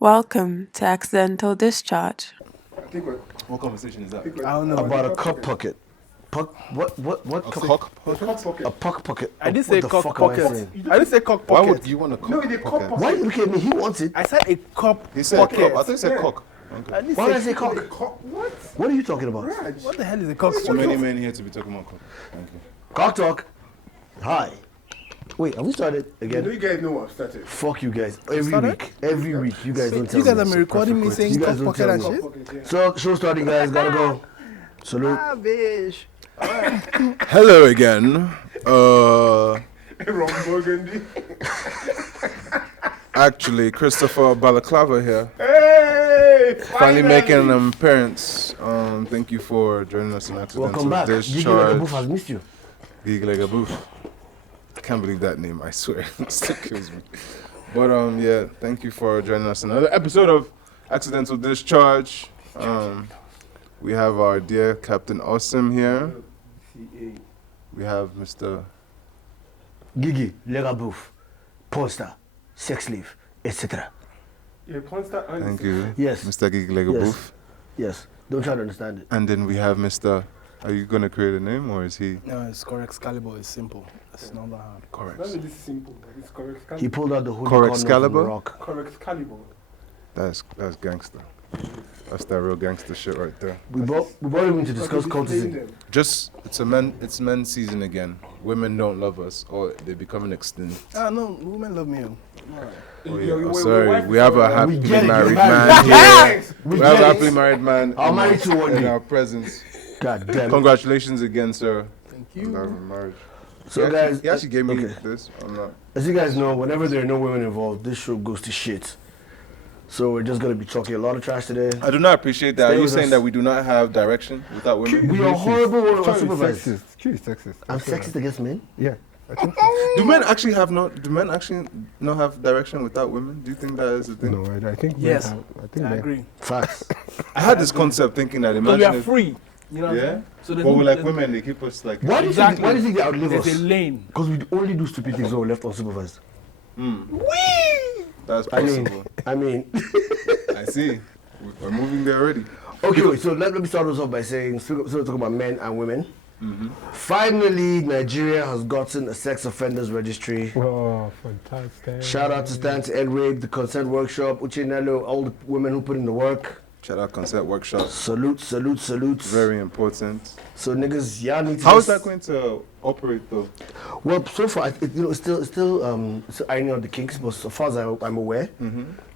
Welcome to Accidental Discharge. What conversation is that? I don't know. About a cock pocket. What? A cock pocket? A puck pocket. I didn't What say the cock fuck am I pocket. saying? I didn't say cock Why pocket. would you want a cock No, the cock pocket? pocket. Why you look at me? He wants it. I said a cup He said pocket. cock. I thought he said cock. Okay. I didn't Why did I say say cock? What? What are you talking about? What the hell is a cock Too pocket? many men here to be talking about cock. Thank you. Cock talk. Hi. Wait, have we started again? You guys know what started. Fuck you guys. Every Started? week. Every week. You guys don't tell You guys me. have been recording me You saying guys cock don't pocket tell and me. shit? So, show starting, guys. Gotta go. Salute. Ah, bitch. Hello again. Ron Burgundy. Actually, Christopher Balaclava here. Hey! Finally making an appearance. Thank you for joining us in Accidental Welcome back. Gigi Discharge. Legaboof has missed you. Gigi Legaboof. I can't believe that name, I swear. It still kills me. But yeah, thank you for joining us in another episode of Accidental Discharge. We have our dear Captain Awesome here. We have Mr. Gigi Legaboof. Poster. Sex slave. Etc. Yeah, constant. Thank you. Yes. Mr. Gigi Legaboof. Yes. Don't try to understand it. And then we have Mr. Are you going to create a name or is he? No, it's Korexcalibur. It's simple. It's not that hard. Not Korex. really simple, but it's Korexcalibur. He pulled out the holy Korexcalibur? corner from the rock. Korexcalibur. That's gangster. That's that real gangster shit right there. We brought him in to discuss cultism. Just it's men's season again. Women don't love us or they're becoming extinct. Ah, no, women love me. Oh, yeah. Oh, sorry, we have a happily get it, married you're man married. here. We We have a get happily it. married man I'll marry you one in day. our presence. God damn it. Congratulations again, sir. Thank On that you. marriage. So He guys, actually gave me okay. this. I'm not. As you guys know, whenever there are no women involved, this show goes to shit. So we're just gonna be talking a lot of trash today. I do not appreciate that. Stay Are you with saying us. that we do not have direction without women? We are horrible when we're Sorry, supervised. sexist. Kiri is sexist. I'm sexist against men. Yeah. I think so. Do men actually not have direction without women? Do you think that is a thing? No, I think Yes. I think I agree. Facts. I had this concept thinking that Because we imagine are if, free. You know what I'm yeah, saying? So but we're like women, they keep us like. Why do you Exactly. think they outlive There's us? a lane. Because we only do stupid things when we're left unsupervised. That's I mean, possible. I see. We're moving there already. Okay, wait, so let me start us off by saying, so we're talking about men and women. Mm-hmm. Finally, Nigeria has gotten a sex offenders registry. Oh, fantastic. Shout out to Stan to Ed Rape, the Consent Workshop, Uchenelo, all the women who put in the work. Shout out ConstentWorkshop. Salute, salute, salute. Very important. So niggas, y'all need to. How is just- that going to operate though? Well, so far, it's still ironing out the kinks. But so far as I'm aware,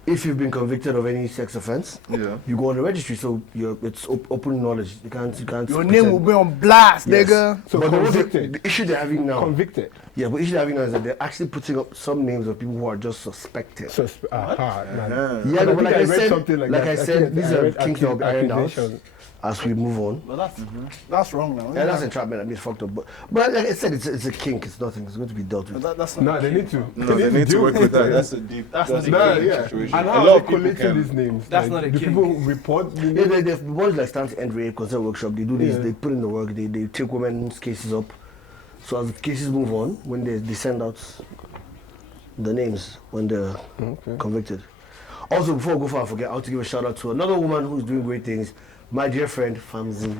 if you've been convicted of any sex offense, Yeah. you go on the registry. So it's open knowledge. You can't. Your name will be on blast, Yes. nigga. So But convicted. the issue they're having now, Convicted. yeah, but the issue they're having now is that they're actually putting up some names of people who are just suspected. Man. Yeah, I but think like I I read said, something like like that. I I said, think these I are read kinks that will be ironed out accusations. as we move on. But that's wrong now. Yeah, that's entrapment. I mean, it's fucked up. But like I said, it's a kink. It's nothing. It's going to be dealt with. That's not No, they need to. No, they need to deal work with that. it. That's a deep. That's not a No, kink. yeah. situation. And A how lot are of they people collecting can. these names? That's not a Do kink. people report the Yeah, names? the boys like Stand to End Rape, Consent Workshop, they do this, Yeah. they put in the work, they take women's cases up. So as the cases move on, when they send out the names when they're convicted. Also, before I go far, I forget, I want to give a shout out to another woman who's doing great things, my dear friend, Famzi.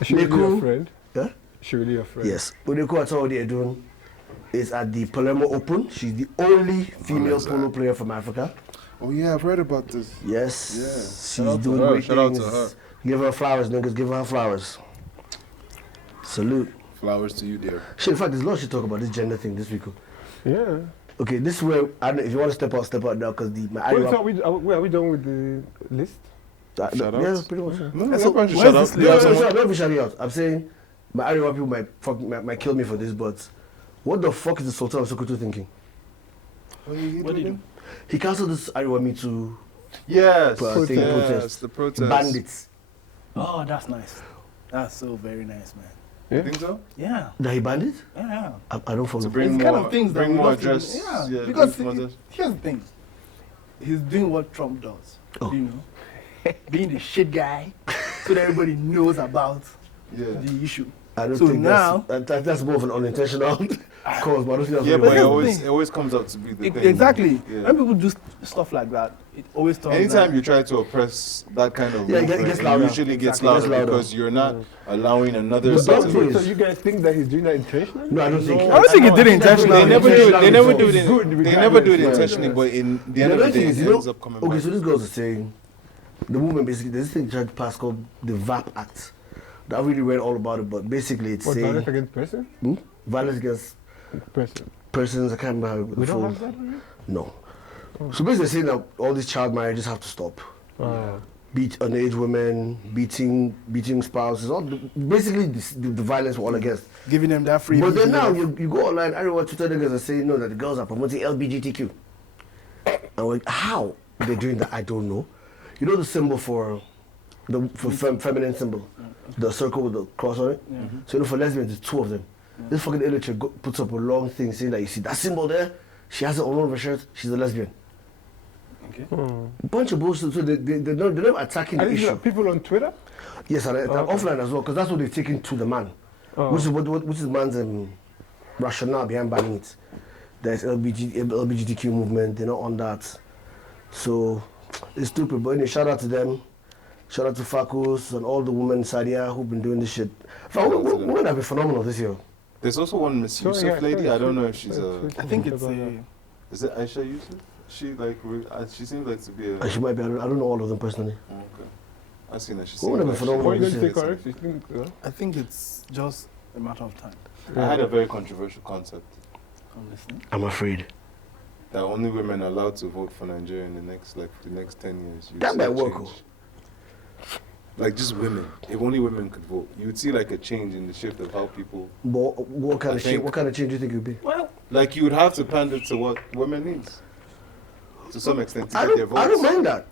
Is she really Niku. your friend? Yeah? Is she really your friend? Yes. Uneko Atao they're doing is at the Palermo Open. She's the only female is that? polo player from Africa. Oh yeah, I've read about this. Yes. Yeah. She's Shout out to doing her. great Shout out things. to her. Give her flowers, niggas. Give her flowers. Salute. Flowers to you, dear. Shit, in fact, there's a lot to talk about this gender thing this week. Yeah. Okay, this is where, I don't know, if you want to step out now, because my Wait, so Ariwa... are we done with the list? Yeah, Shout-outs? pretty much. Yeah. No, So, everyone should where's shut up. this Do you have No, someone? I'm not shouting out. I'm saying my Ariwa people might kill me for this, but what the fuck is the Sultan of Sokoto thinking? What do you do? He cancelled this Ariwa Me Too Yes. thing, Yes, protest. the protest. Bandits. Oh, that's nice. That's so very nice, man. You think so? Yeah, That he banned it? yeah. I don't follow. To bring It's more, kind of things that bring we more love to- address. Yeah, because bring more address. here's the thing. He's doing what Trump does. Oh. You know, being the shit guy, so that everybody knows about Yeah. the issue. I don't So think now- that's more of an unintentional. Cause, but I don't think that's Yeah, what but here's the it thing. always comes out to be the thing. Exactly. Yeah. When people do stuff like that, it always turns Anytime out- you try to oppress that kind of Yeah, it movement, gets louder. usually gets Exactly. louder, It gets louder. because you're not allowing another But set don't of do it. So you guys think that he's doing that intentionally? No, I don't think. I don't think he did it intentionally. They never do it. They never do it. It's good They never do it regardless. intentionally, but in the The end of other the thing day, is, it you ends know, up coming okay, back. so this girl's saying the movement basically, there's this thing tried to pass called the VAP Act. I really read all about it, but basically it's What, saying violence against person? violence against Person. persons. I can't remember We the don't full. have that already? No. So basically saying that all these child marriages have to stop. Beat underage women, beating spouses, basically the violence we're all against. giving them that free. But then now video. you go online, everyone Twitter niggas are saying no, that the girls are promoting LGBTQ. And we're like, how they're doing that, I don't know. You know the symbol for feminine symbol, the circle with the cross on it. So you know for lesbians, there's two of them. This fucking illiterate puts up a long thing saying that you see that symbol there. She has it on one of her shirts. She's a lesbian. Okay. Bunch of bullshit. So they're not attacking Are the these issue. not people on Twitter? Yes, and offline as well, because that's what they've taken to the man, which is man's rationale behind banning it. There's LGBTQ movement, they're not on that, so it's stupid. But anyway, shout out to them, shout out to Fakus and all the women in Sadia who've been doing this shit. Women have been phenomenal this year. There's also one Miss Sure, Yusuf yeah, lady. sure, I don't sure. know if she's a. I think it's a. Is it Aisha Yusuf? She like she seems like to be a. She might be. I don't know all of them personally. Oh, okay. I've seen that. She Women seems have been like What are you phenomenal. going she- to say, Korex? You think, I think it's just a matter of time. I had a very controversial concept I'm listening. I'm afraid. that only women are allowed to vote for Nigeria in the next 10 years. You That see might a work, change. Like just women. If only women could vote, you would see like a change in the shift of how people. But what kind I of shit? think- What kind of change do you think it would be? Well, Like you would have to pander to what women needs. To some extent, to get their votes. I don't mind that.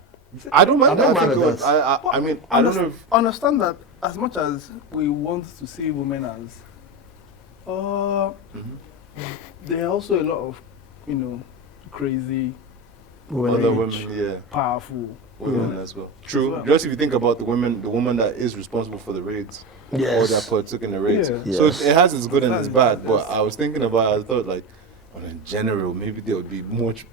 I don't mind I'm that. not I mad think at it would- that. I mean, I don't know if. Understand that as much as we want to see women as, there are also a lot of, crazy, Other rich, women, yeah. powerful. Women as well. True. well. Just if you think about the woman that is responsible for the raids, or Yes. that partook in the raids. Yeah. So Yes. it has its good and its That's- bad. But that's- I was thinking about. I thought like, in general, maybe there would be much.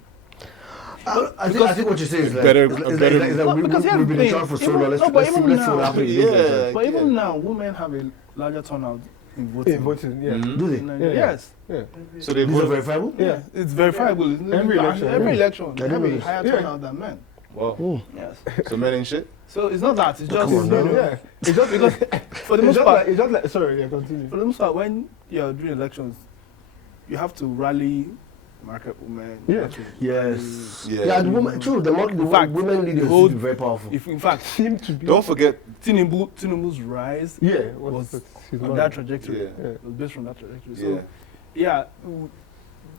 I think what you're saying is like, Better- is like better- we've Because here's been the in thing, charge for so even- long. Let's no, but see even what now- happens. Yeah. But even now, women have a larger turnout in voting. yeah, voting, yeah. Mhm. Do In they? Nigeria. Yeah. Yes. Yeah. So they These are vote. verifiable? Yeah. It's verifiable. Isn't it? Every election, Every yeah. election. They I have know a this. higher Yeah. turnout than men. Wow. Yes. So men ain't shit. So it's not that. It's just, Come on now. Yeah. it's just because for the It's most just part, like, it's just like, sorry, yeah, continue. for the most part, when you're doing elections, you have to rally market women. you Yeah. have to- Yes. Yeah. Yeah, the woman, true. The In fact, women leaders the whole- seem very powerful. If in fact, Seem to be. Don't forget. Tinubu's rise Yeah, was his on mother. that trajectory. Yeah. Yeah. It was based on that trajectory. Yeah. So, yeah,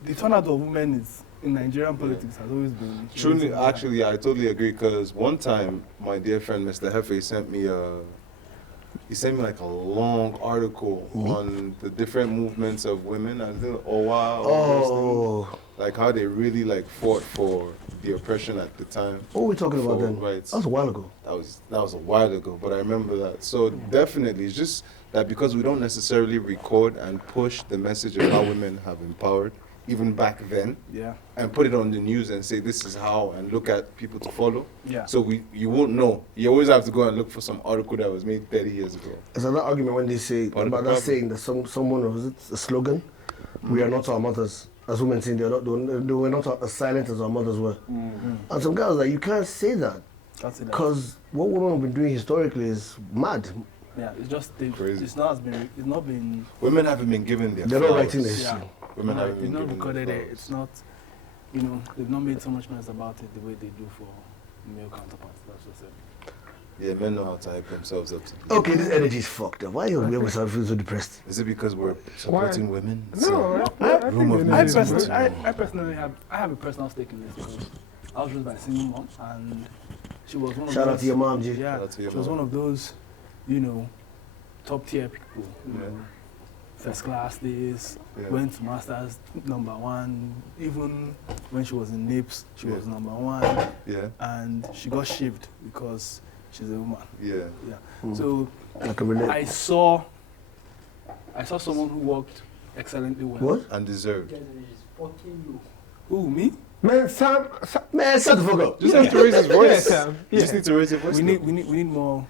the turnout of women is in Nigerian politics has always been. Truly, actually, I totally agree. Because one time, my dear friend Mr. Hefe sent me like a long article on the different movements of women. I think, oh wow, all those things. Oh, Like how they really like fought for the oppression at the time. what were we talking about For then? rights. That was a while ago. That was a while ago, but I remember that. So definitely, it's just that because we don't necessarily record and push the message of how women have empowered, even back then, Yeah. and and put it on the news and say this is how, and look at people to follow. Yeah. So you won't know. You always have to go and look for some article that was made 30 years ago. There's another argument when they say Part of the about that problem. saying that someone was it a slogan? We are not our mothers. As women saying they were not as silent as our mothers were. And some guys like you can't say that That's it. because what women have been doing historically is mad. Yeah, it's just Crazy. it's not been Women haven't been given their They're not flowers. writing this. yeah. Women Like, haven't it's been not given recorded. their It's not, they've not made so much noise about it the way they do for male counterparts. That's just it. Yeah, men know how to hype themselves up. Okay, this energy is fucked up. Why are we always feel so depressed? Is it because we're supporting women? No, I room of think I it is. movement. personally have a personal stake in this because I was raised by a single mom and she was one of Shout those, out to your mom, G. Yeah, Shout out to your she was mom. one of those, top tier people. First class days, Yeah. went to masters #1. Even when she was in NIPS, she was Yeah. #1, Yeah, and she got shaved because she's a woman. yeah. Yeah. So I can relate. I saw someone who worked excellently well. What? And deserved. Who, me? Man, Sam, Man, shut the fuck up. Just have to raise his voice. Sam. You just need to raise your voice. We need more.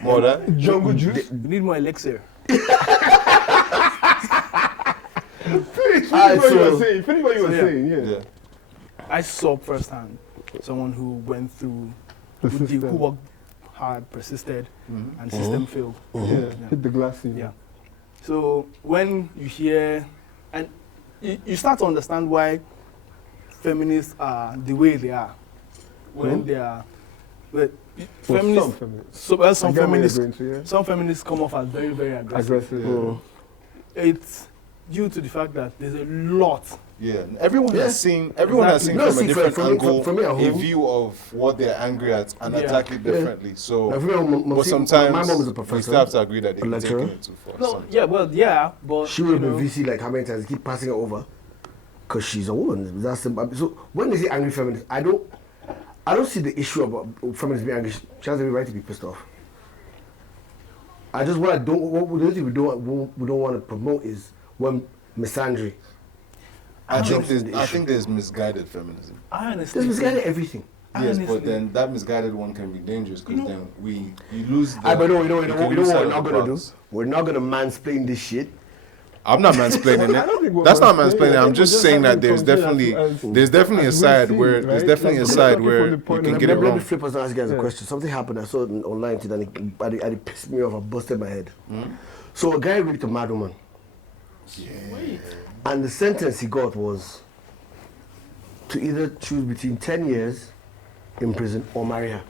more of that. Jungle Juice. We need more elixir. Finish Alright, what you so- were saying. Finish what you were yeah. saying. Yeah. Yeah. I saw firsthand someone who went through, The who system. worked hard, persisted, and system failed. Yeah. Hit the glass ceiling. Yeah. So when you hear, and you start to understand why feminists are the way they are. When they are, but For feminists, some feminists. some I get where you're feminists, going to, yeah. some feminists come off as very, very aggressive. Aggressive. It's due to the fact that there's a lot. Yeah, everyone Yeah. has seen. Everyone has seen No, from see, a different for me- angle for me at a home- view of what they're angry at and Yeah. attack it differently. So, Now, for me, but sometimes my mom is a we professor. still have to agree that a they're lecturer. taking it too far. No, sometimes. yeah, well, yeah, but She would have you been know, VC like how many times? Keep passing it over, cause she's a woman. That's the, so when they say angry feminist, I don't see the issue about feminists being angry. She has every right to be pissed off. I just what the only thing we don't want to promote is when misandry. I jumps in the I issue. think there's misguided feminism. I There's honestly misguided think, everything. Yes, honestly, but then that misguided one can be dangerous because then you lose. I but no, you know can what lose we're sight not of the gonna do? balance. We're not gonna mansplain this shit. I'm not mansplaining I don't think it. we're That's not mansplaining. mansplaining. I I'm think just we're saying that having there's conversation definitely a as we side see, where right? there's definitely a Let's side talk where from the you point can of get it Let me wrong. flip us and ask you guys a Yeah. question. Something happened. I saw it online today and it pissed me off. I busted my head. So a guy raped a mad woman. And the sentence he got was to either choose between 10 years in prison or marry her.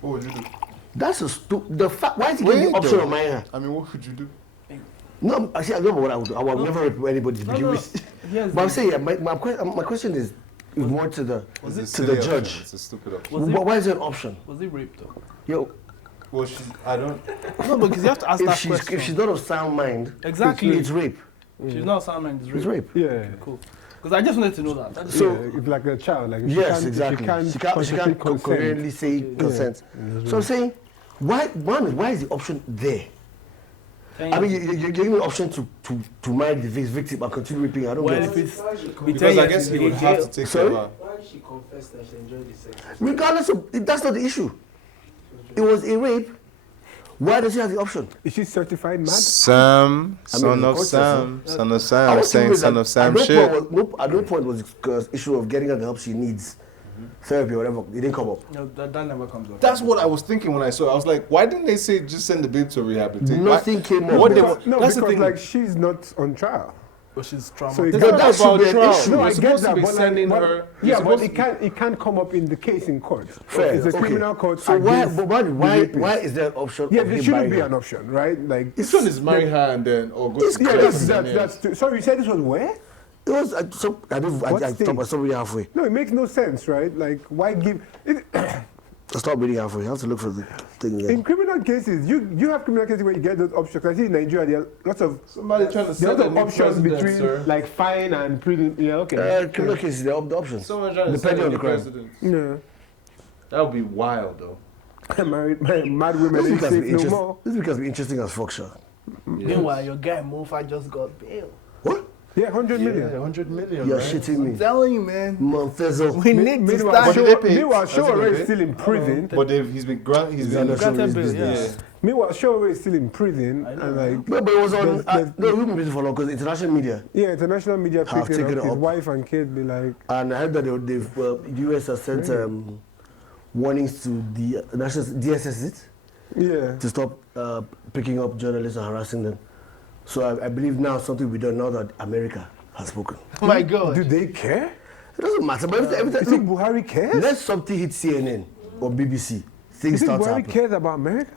What would you do? That's a the fact. Why is he giving the option of marrying her? I mean, what could you do? No, I see. I don't know what I would do. I would never rape anybody to begin with. Here's But I'm the- saying, yeah, my question is more to the It's a to silly the option. judge. It's a stupid option. Was it- Why is it an option? Was he raped though? Yo, Well, I don't. No, because you have to ask that question. if she's not of sound mind, Exactly. it's rape. She's not sound mind, it's It's rape. rape. Yeah. Cool. Because I just wanted to know that. That's So So- it's like a child. Like if she Yes, can't- exactly. If she can't, She can't consciously consent. coherently say consent. So I'm saying, why is the option there? I mean, you're giving me the option to marry the victim and continue raping. I don't well, get if it. it's Because I guess he would have to take Sorry? care of her. Why did she confess that she enjoyed the sex? Regardless of, that's not the issue. It was a rape. Why does she have the option? Is she certified mad? Sam, son the of court Sam, says son of I Sam, want to saying believe son that of Sam at no shit. point was- at no point was the issue of getting her the help she needs, therapy or whatever. It didn't come up. No, that never comes up. That's what I was thinking when I saw it. I was like, why didn't they say just send the babe to rehabilitation? Nothing came up. What they- Because, no, that's the because thing. like she's not on trial. But she's So traumatized. it No, can't- that should be an trial. issue. No, You're I get supposed that, to be but like, sending what- her. Yeah, you're but supposed it can't come up in the case in court. Fair, It's a okay. criminal court. So why, against but why, the why, rapist. why is there an option? Yeah, of there him shouldn't marrying be her? an option, right? Like, This one is marry her and then or go to yeah, jail. that's sorry, you said this was where? It was so I What stopped. stage? I stopped reading halfway. No, it makes no sense, right? Like, why give? I stopped reading halfway. I have to look for the thing again. In criminal cases, you have criminal cases where you get those options. I see in Nigeria there are lots of Somebody trying to there sell are the lots of new options president, between sir. like fine and prison. Yeah, okay. Criminal cases, there are the options. Someone trying to Depending sell on the the crime. president. Yeah. That would be wild though. Mad women This ain't week has safe been no more. This week has been interesting as fuck, sure. Meanwhile, your guy Mompha just got bail. What? Yeah, 100 million. 100 million. You're shitting me. I'm telling you, man. Monfezo. We need to Meanwhile, start. But they paid. Meanwhile, Has Show he been already paid? still in prison. But he's been Granted Granted bail, bail, yeah. yeah. Meanwhile, Show already still in prison. And like, No, but it was on. There's- No, we've been busy for long because international media. yeah, international media Have picked it taken up. it His up. wife and kid be like, And I heard that they've US has sent warnings to the national DSS is it? yeah. To stop picking up journalists and harassing them. So I believe now something will be done now that America has spoken. Oh my God. Do they care? It doesn't matter, but every You time, think Buhari cares? let something hit CNN or BBC, You things think start Buhari happening. cares about America?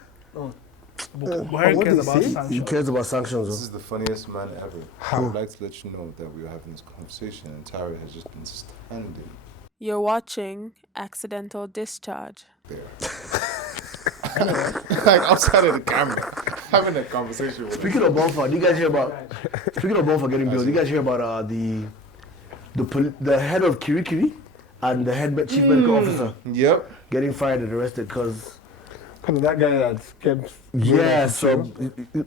Buhari what cares they about say? He sanctions. cares about sanctions. This Though. is the funniest man ever. How? I would like to let you know that we were having this conversation and Tara has just been standing You're watching Accidental Discharge. there. Like outside of the camera, having a conversation with him. Speaking of Mompha, do you guys hear about? Speaking of Mompha getting billed, do you guys hear about the head of Kiri and the chief medical officer Yep. getting fired and arrested because Because of that guy that kept. Yeah, so.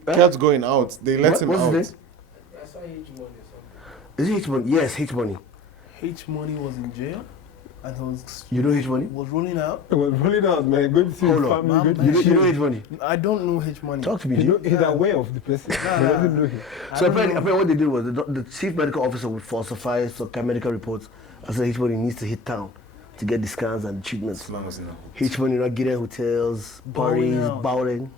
Kept going out. They let him what's out. his name? I saw H money or something. Is it H Money? Yes, H Money. H Money was in jail, and he was You know H Money? rolling out. It was rolling out, man. Going to see Hold his on. family. Going to You see know H Money? I don't know H Money. Talk to me, He G. know, he's aware of the person. He doesn't know him. So apparently what they did was the chief medical officer would falsify some medical reports and say H Money needs to hit town to get the scans and the treatments. As long as, you know. H Money not getting hotels, parties, out. bowling.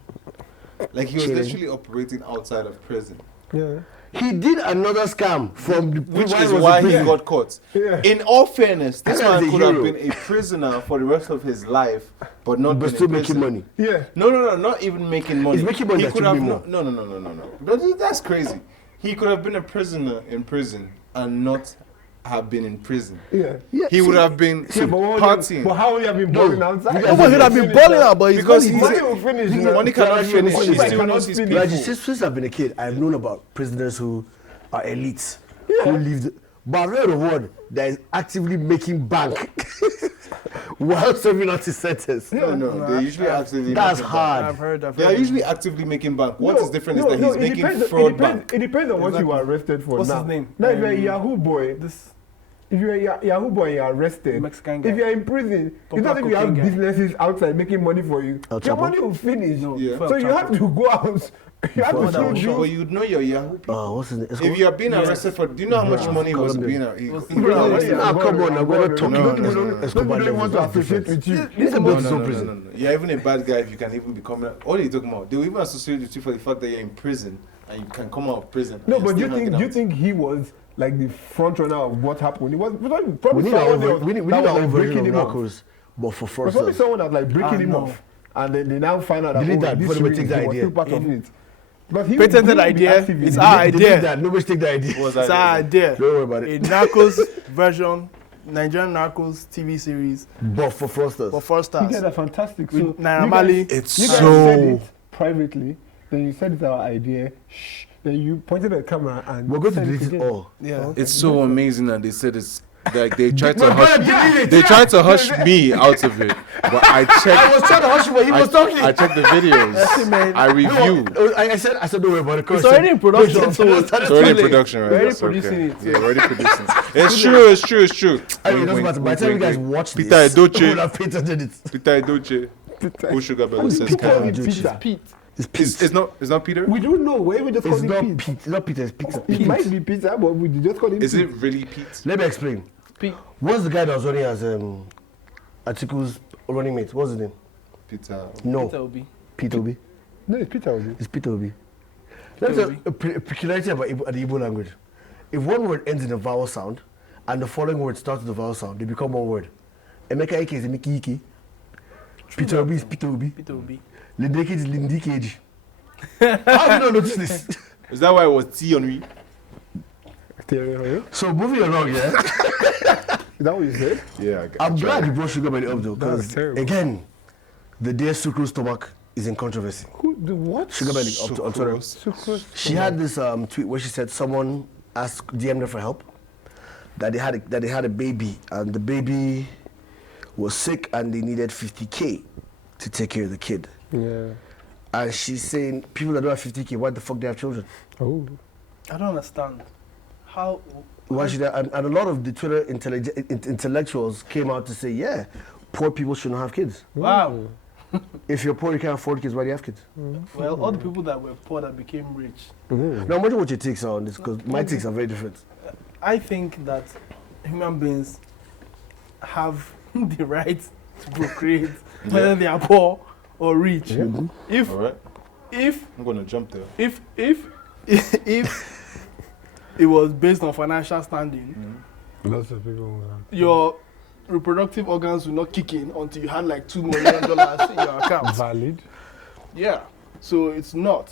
Like he was Chilling. literally operating outside of prison. Yeah. He did another scam from the Which while is he was why in he prison. got caught. Yeah. In all fairness, this That guy's man a could have hero. been a prisoner for the rest of his life, but not But been still in making prison. money. Yeah. No, not even making money. He's making money He that could should have be more. no. But that's crazy. He could have been a prisoner in prison and not have been in prison. Yeah. Yeah, He would see, have been Yeah, but what would you- partying. But how would you have been balling outside? you guys No, but he'd have been balling out, but he's Because not. he's- Money will finish. you know. Money cannot finish. Money He still cannot knows his finish. people. Like, since I've been a kid, I've known about prisoners who are elites, who lived. But I've heard of one that is actively making bank while serving out his sentence. No, they usually actively. That's making hard. I've heard. They are usually actively making bank. What is different is that no, he's it making depends- fraud it depends, bank. It depends on what you are arrested for What's now. his name? Now, if you're a Yahoo boy, if you're a Yahoo boy and you're arrested, Mexican guy. if you're in prison, it's not if you have cocaine guy. businesses outside making money for you. El Your Chapo? money will finish. Yeah. So you have to go out. You have to Before still that do. But you know your Yahoo. What's his name? It's If called- you are being arrested for, do you know how much money was Colombia. being What's he the- got Bro, arrested? Nah, come on, now, we're not talking. No, Don't no, give no, me no. no Escobar Nobody levels. wants to That's associate different. with you. This is No, about no, his no, own no, prison. no. You're even a bad guy if you can even be coming out. What are you talking about? They will even associate with you for the fact that you're in prison and you can come out of prison. No, and but you're do still you hanging think out. he was like the front runner of what happened? He was probably We need our someone own else we need that our was, own like, version breaking of him off. Narcos, but for There's probably fraudsters. someone that's like breaking him no. off, and then they now find out that Delete oh, that, this before they ring, take the he was idea. still part of it. But he Patented he will be idea, active in it's it. our Delete idea. that. Nobody take the idea. What was It's that? our idea. Don't worry about A it. Narcos version, Nigerian Narcos TV series But for fraudsters. for first You guys stars. are fantastic. With So Naira you Marley. guys- It's you guys so- said it privately. Then you said it's our idea. Shh. Then you pointed at the camera and We're going to said delete it again. all. Yeah. It's so amazing that they said it's like they tried We're to gonna hush. delete it. They tried to hush me out of it, but I I checked. was trying to hush you, but he was talking. I checked the videos. I reviewed. No, I said, don't worry about it. It's already in production, so It's already in production, right? We're already That's okay. producing it. Yeah, we're already producing. It's true. It's true. It's true. I mean, it doesn't matter. By the time you guys watch Peter this, Edochie. you would have patented it. Peter Edochie. Who Sugar Bello says Peter can. and Peter. It's Pete. It's not Peter. We don't know. Where we just call It's him not Pete. Pete. It's not Peter. It's Peter. It might be Peter, but we just call him Is Pete. it really Pete? Let me explain. Pete. What's the guy that was running as Atiku's running mate? What's his name? Peter. No. Peter Obi. Peter Obi. No, it's Peter. Obi. It's Peter Obi. That's Obi. a peculiarity about the Igbo language. If one word ends in a vowel sound and the following word starts with a vowel sound, they become one word. Emeka Ike is Emeka Ike. Peter Obi is Peter Obi. Peter Obi. Lindeke is Lindike. How have you not noticed this? Is that why it was T on me? Is So moving along, yeah. that what you said? Yeah, I'm glad you brought Sugar Belly up though, That's because terrible. again, the dear Sucru's stomach is in controversy. Who? The what? Sugar Belly up to on Twitter. Sucrose. She had this tweet where she said someone asked DM'd her for help, that they had a baby and the baby was sick and they needed 50K to take care of the kid. Yeah. And she's saying people that don't have 50K, why the fuck they have children? Oh. I don't understand. How? Why should they? And a lot of the Twitter intellectuals came out to say, yeah, poor people shouldn't have kids. Wow. If you're poor, you can't afford kids, why do you have kids? Well, all the people that were poor that became rich. Now, imagine what your takes are on this, because my takes are very different. I think that human beings have the right to procreate, whether they are poor or rich. If All right. if I'm gonna jump there. if it was based on financial standing, Lots of people. your reproductive organs will not kick in until you had like $2 million in your account. Valid. Yeah. So it's not.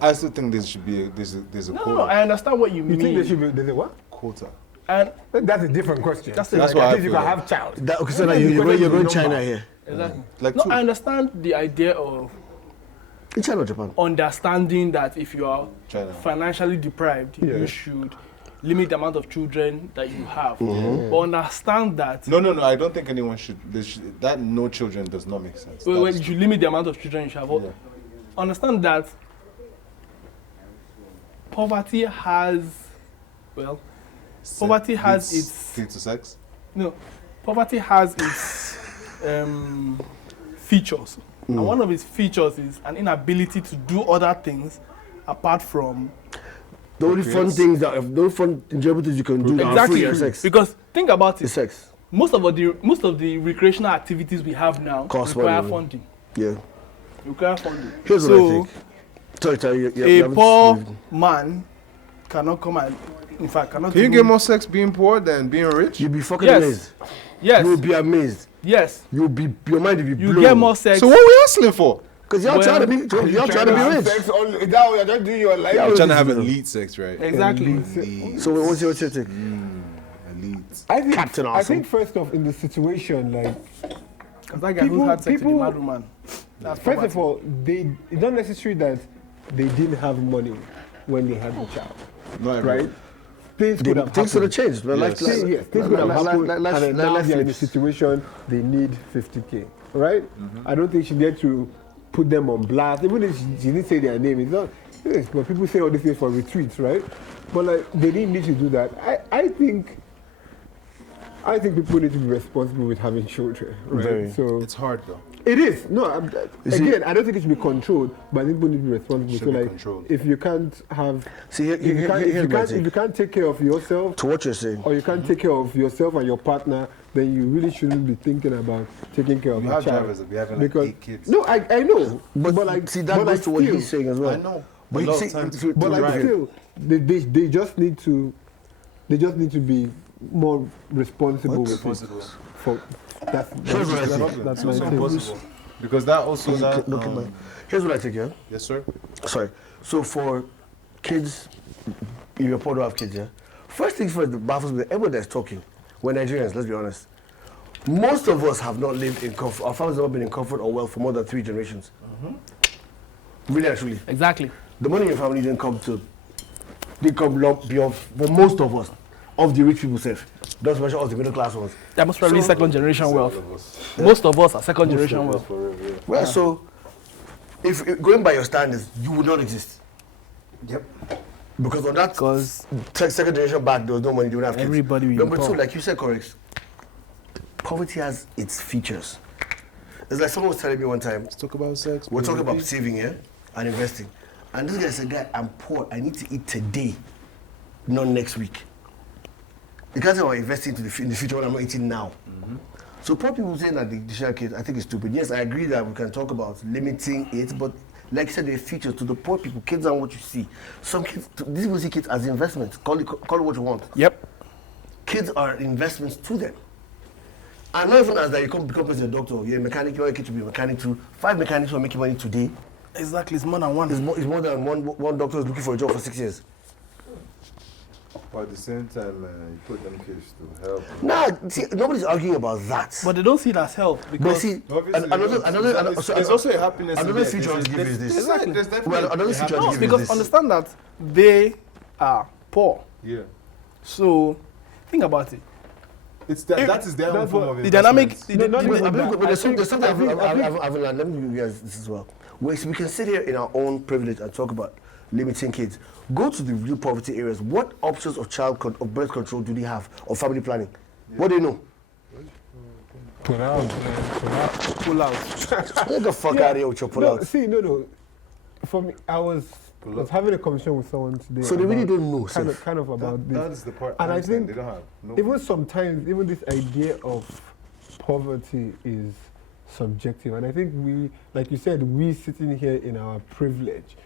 I still think there should be there's a No, quota. no, I understand what you You mean. think they should be? There's a what? Quota. And That's a different question. That's what at I least you feel can like. have child. That, okay, so I now think the you're question going is China number. here. exactly. Like No, two. I understand the idea of In China or Japan? understanding that if you are China. financially deprived, Yeah. you should limit the amount of children that you have. But understand that No. I don't think anyone should. That no children does not make sense. when That's you should limit the amount of children you should have. Yeah. Understand that poverty has, poverty has its lead to sex. no, poverty has its features, and one of its features is an inability to do other things apart from The only fun things that, the only fun enjoyable things you can do are free and sex. Because think about It's it, sex. most of the recreational activities we have now Cost require money. funding. Yeah. Require funding. Here's what I think. Sorry, you A poor man cannot come and, in fact, cannot. Can you even- get more sex being poor than being rich? You'll be fucking Yes. amazed. Yes. You'll be amazed. Yes. Your mind will be You blown. get more sex. So what are we hustling for? Because you're trying to be, you're trying to be rich. Sex all, that way you're just doing your life. Yeah, I'm trying to have elite. elite sex, right? Exactly. Elite. So what's your take? Elite. I think, Captain I Awesome. think first off, in the situation, like, Because that guy who had sex with the mad woman. That's first poverty. of all, it's not necessary that they didn't have money when they had the child, Not everyone. right? Things could have Things could have happened. changed. But Yes. Things could have happened, and now they're in a Netflix. situation they need 50K, right? I don't think she needed to put them on blast, even if she didn't say their name. It's not, yes, but people say all these things for retweets, right? But like, they didn't need to do that. I think people need to be responsible with having children, right? Very. So It's hard though. it is. No, see- again, I don't think it should be controlled, but I think people need to be responsible. Should So be like, controlled. if you can't have, See, if you can't take care of yourself, to what you're saying. or you can't take care of yourself and your partner, then you really shouldn't be thinking about taking care of We your have child. drivers that be having like 8 kids. No, I know, But, like, see, that but goes like to what still, he's saying as well. I know. But A you lot see, of times to But like drive. still, they just need to be more responsible with it. Possible. For that's Here's what I think. that's It's my also thing. impossible. Because that also that. Look at my. Here's what I think, yeah? Yes, sir. Sorry. So for kids, if you're poor to have kids, yeah? First things first, the baffles me, everyone that's talking, we're Nigerians, let's be honest. Most of us have not lived in comfort, our families have not been in comfort or wealth for more than 3 generations. Really, actually. Exactly. The money in your family didn't come beyond, for most of us, of the rich people safe. Don't mention us, the middle class ones. That most probably So- second generation wealth. Most of us are second generation wealth. Well, so, if going by your standards, you would not exist. Yep. Because on that Because second generation back, there was no money, they would have kids. everybody will be Number poor. 2, like you said, Korex, poverty has its features. It's like someone was telling me one time, Let's talk about sex. we're talking about baby. saving here and investing. And this guy said, guy, I'm poor, I need to eat today, not next week. You can't say I'm investing in the future when I'm not eating now. So poor people saying that the share kids, I think it's stupid. Yes, I agree that we can talk about limiting it, but like you said, there are features to the poor people. Kids aren't what you see. Some kids, these people see kids as investments. Call it what you want. Yep. Kids are investments to them. And not even as that you become as a doctor, you're a mechanic, you want a kid to be a mechanic too. 5 mechanics who are making money today. Exactly. It's more than one. It's more than one doctor is looking for a job for 6 years. But at the same time, you put them kids to help. Nah, see, nobody's arguing about that. But they don't see it as health But because see, Obviously, there's there's also a happiness. in another that. feature I want to give is this. Exactly. There's definitely Well, another a feature I happiness. want to give because is this. understand that they are poor. Yeah. So think about it. It's that. If- That is their own that's form what- of The dynamic. investment. The, No, the- no, the- no, But I there's think- something I think- I've let me give you guys this as well. We can sit here in our own privilege and talk about limiting kids. Go to the real poverty areas. What options of of birth control do they have, or family planning? What do they know? Pull out, man, pull out. pull out. Get the fuck Yeah. out of here with your pull No, out. see, no. For me, I was having a conversation with someone today. So they really about- don't know, kind of about this. That is the part. And I understand, think they don't have. No. Even sometimes, even this idea of poverty is subjective. And I think we, like you said, we sitting here in our privilege,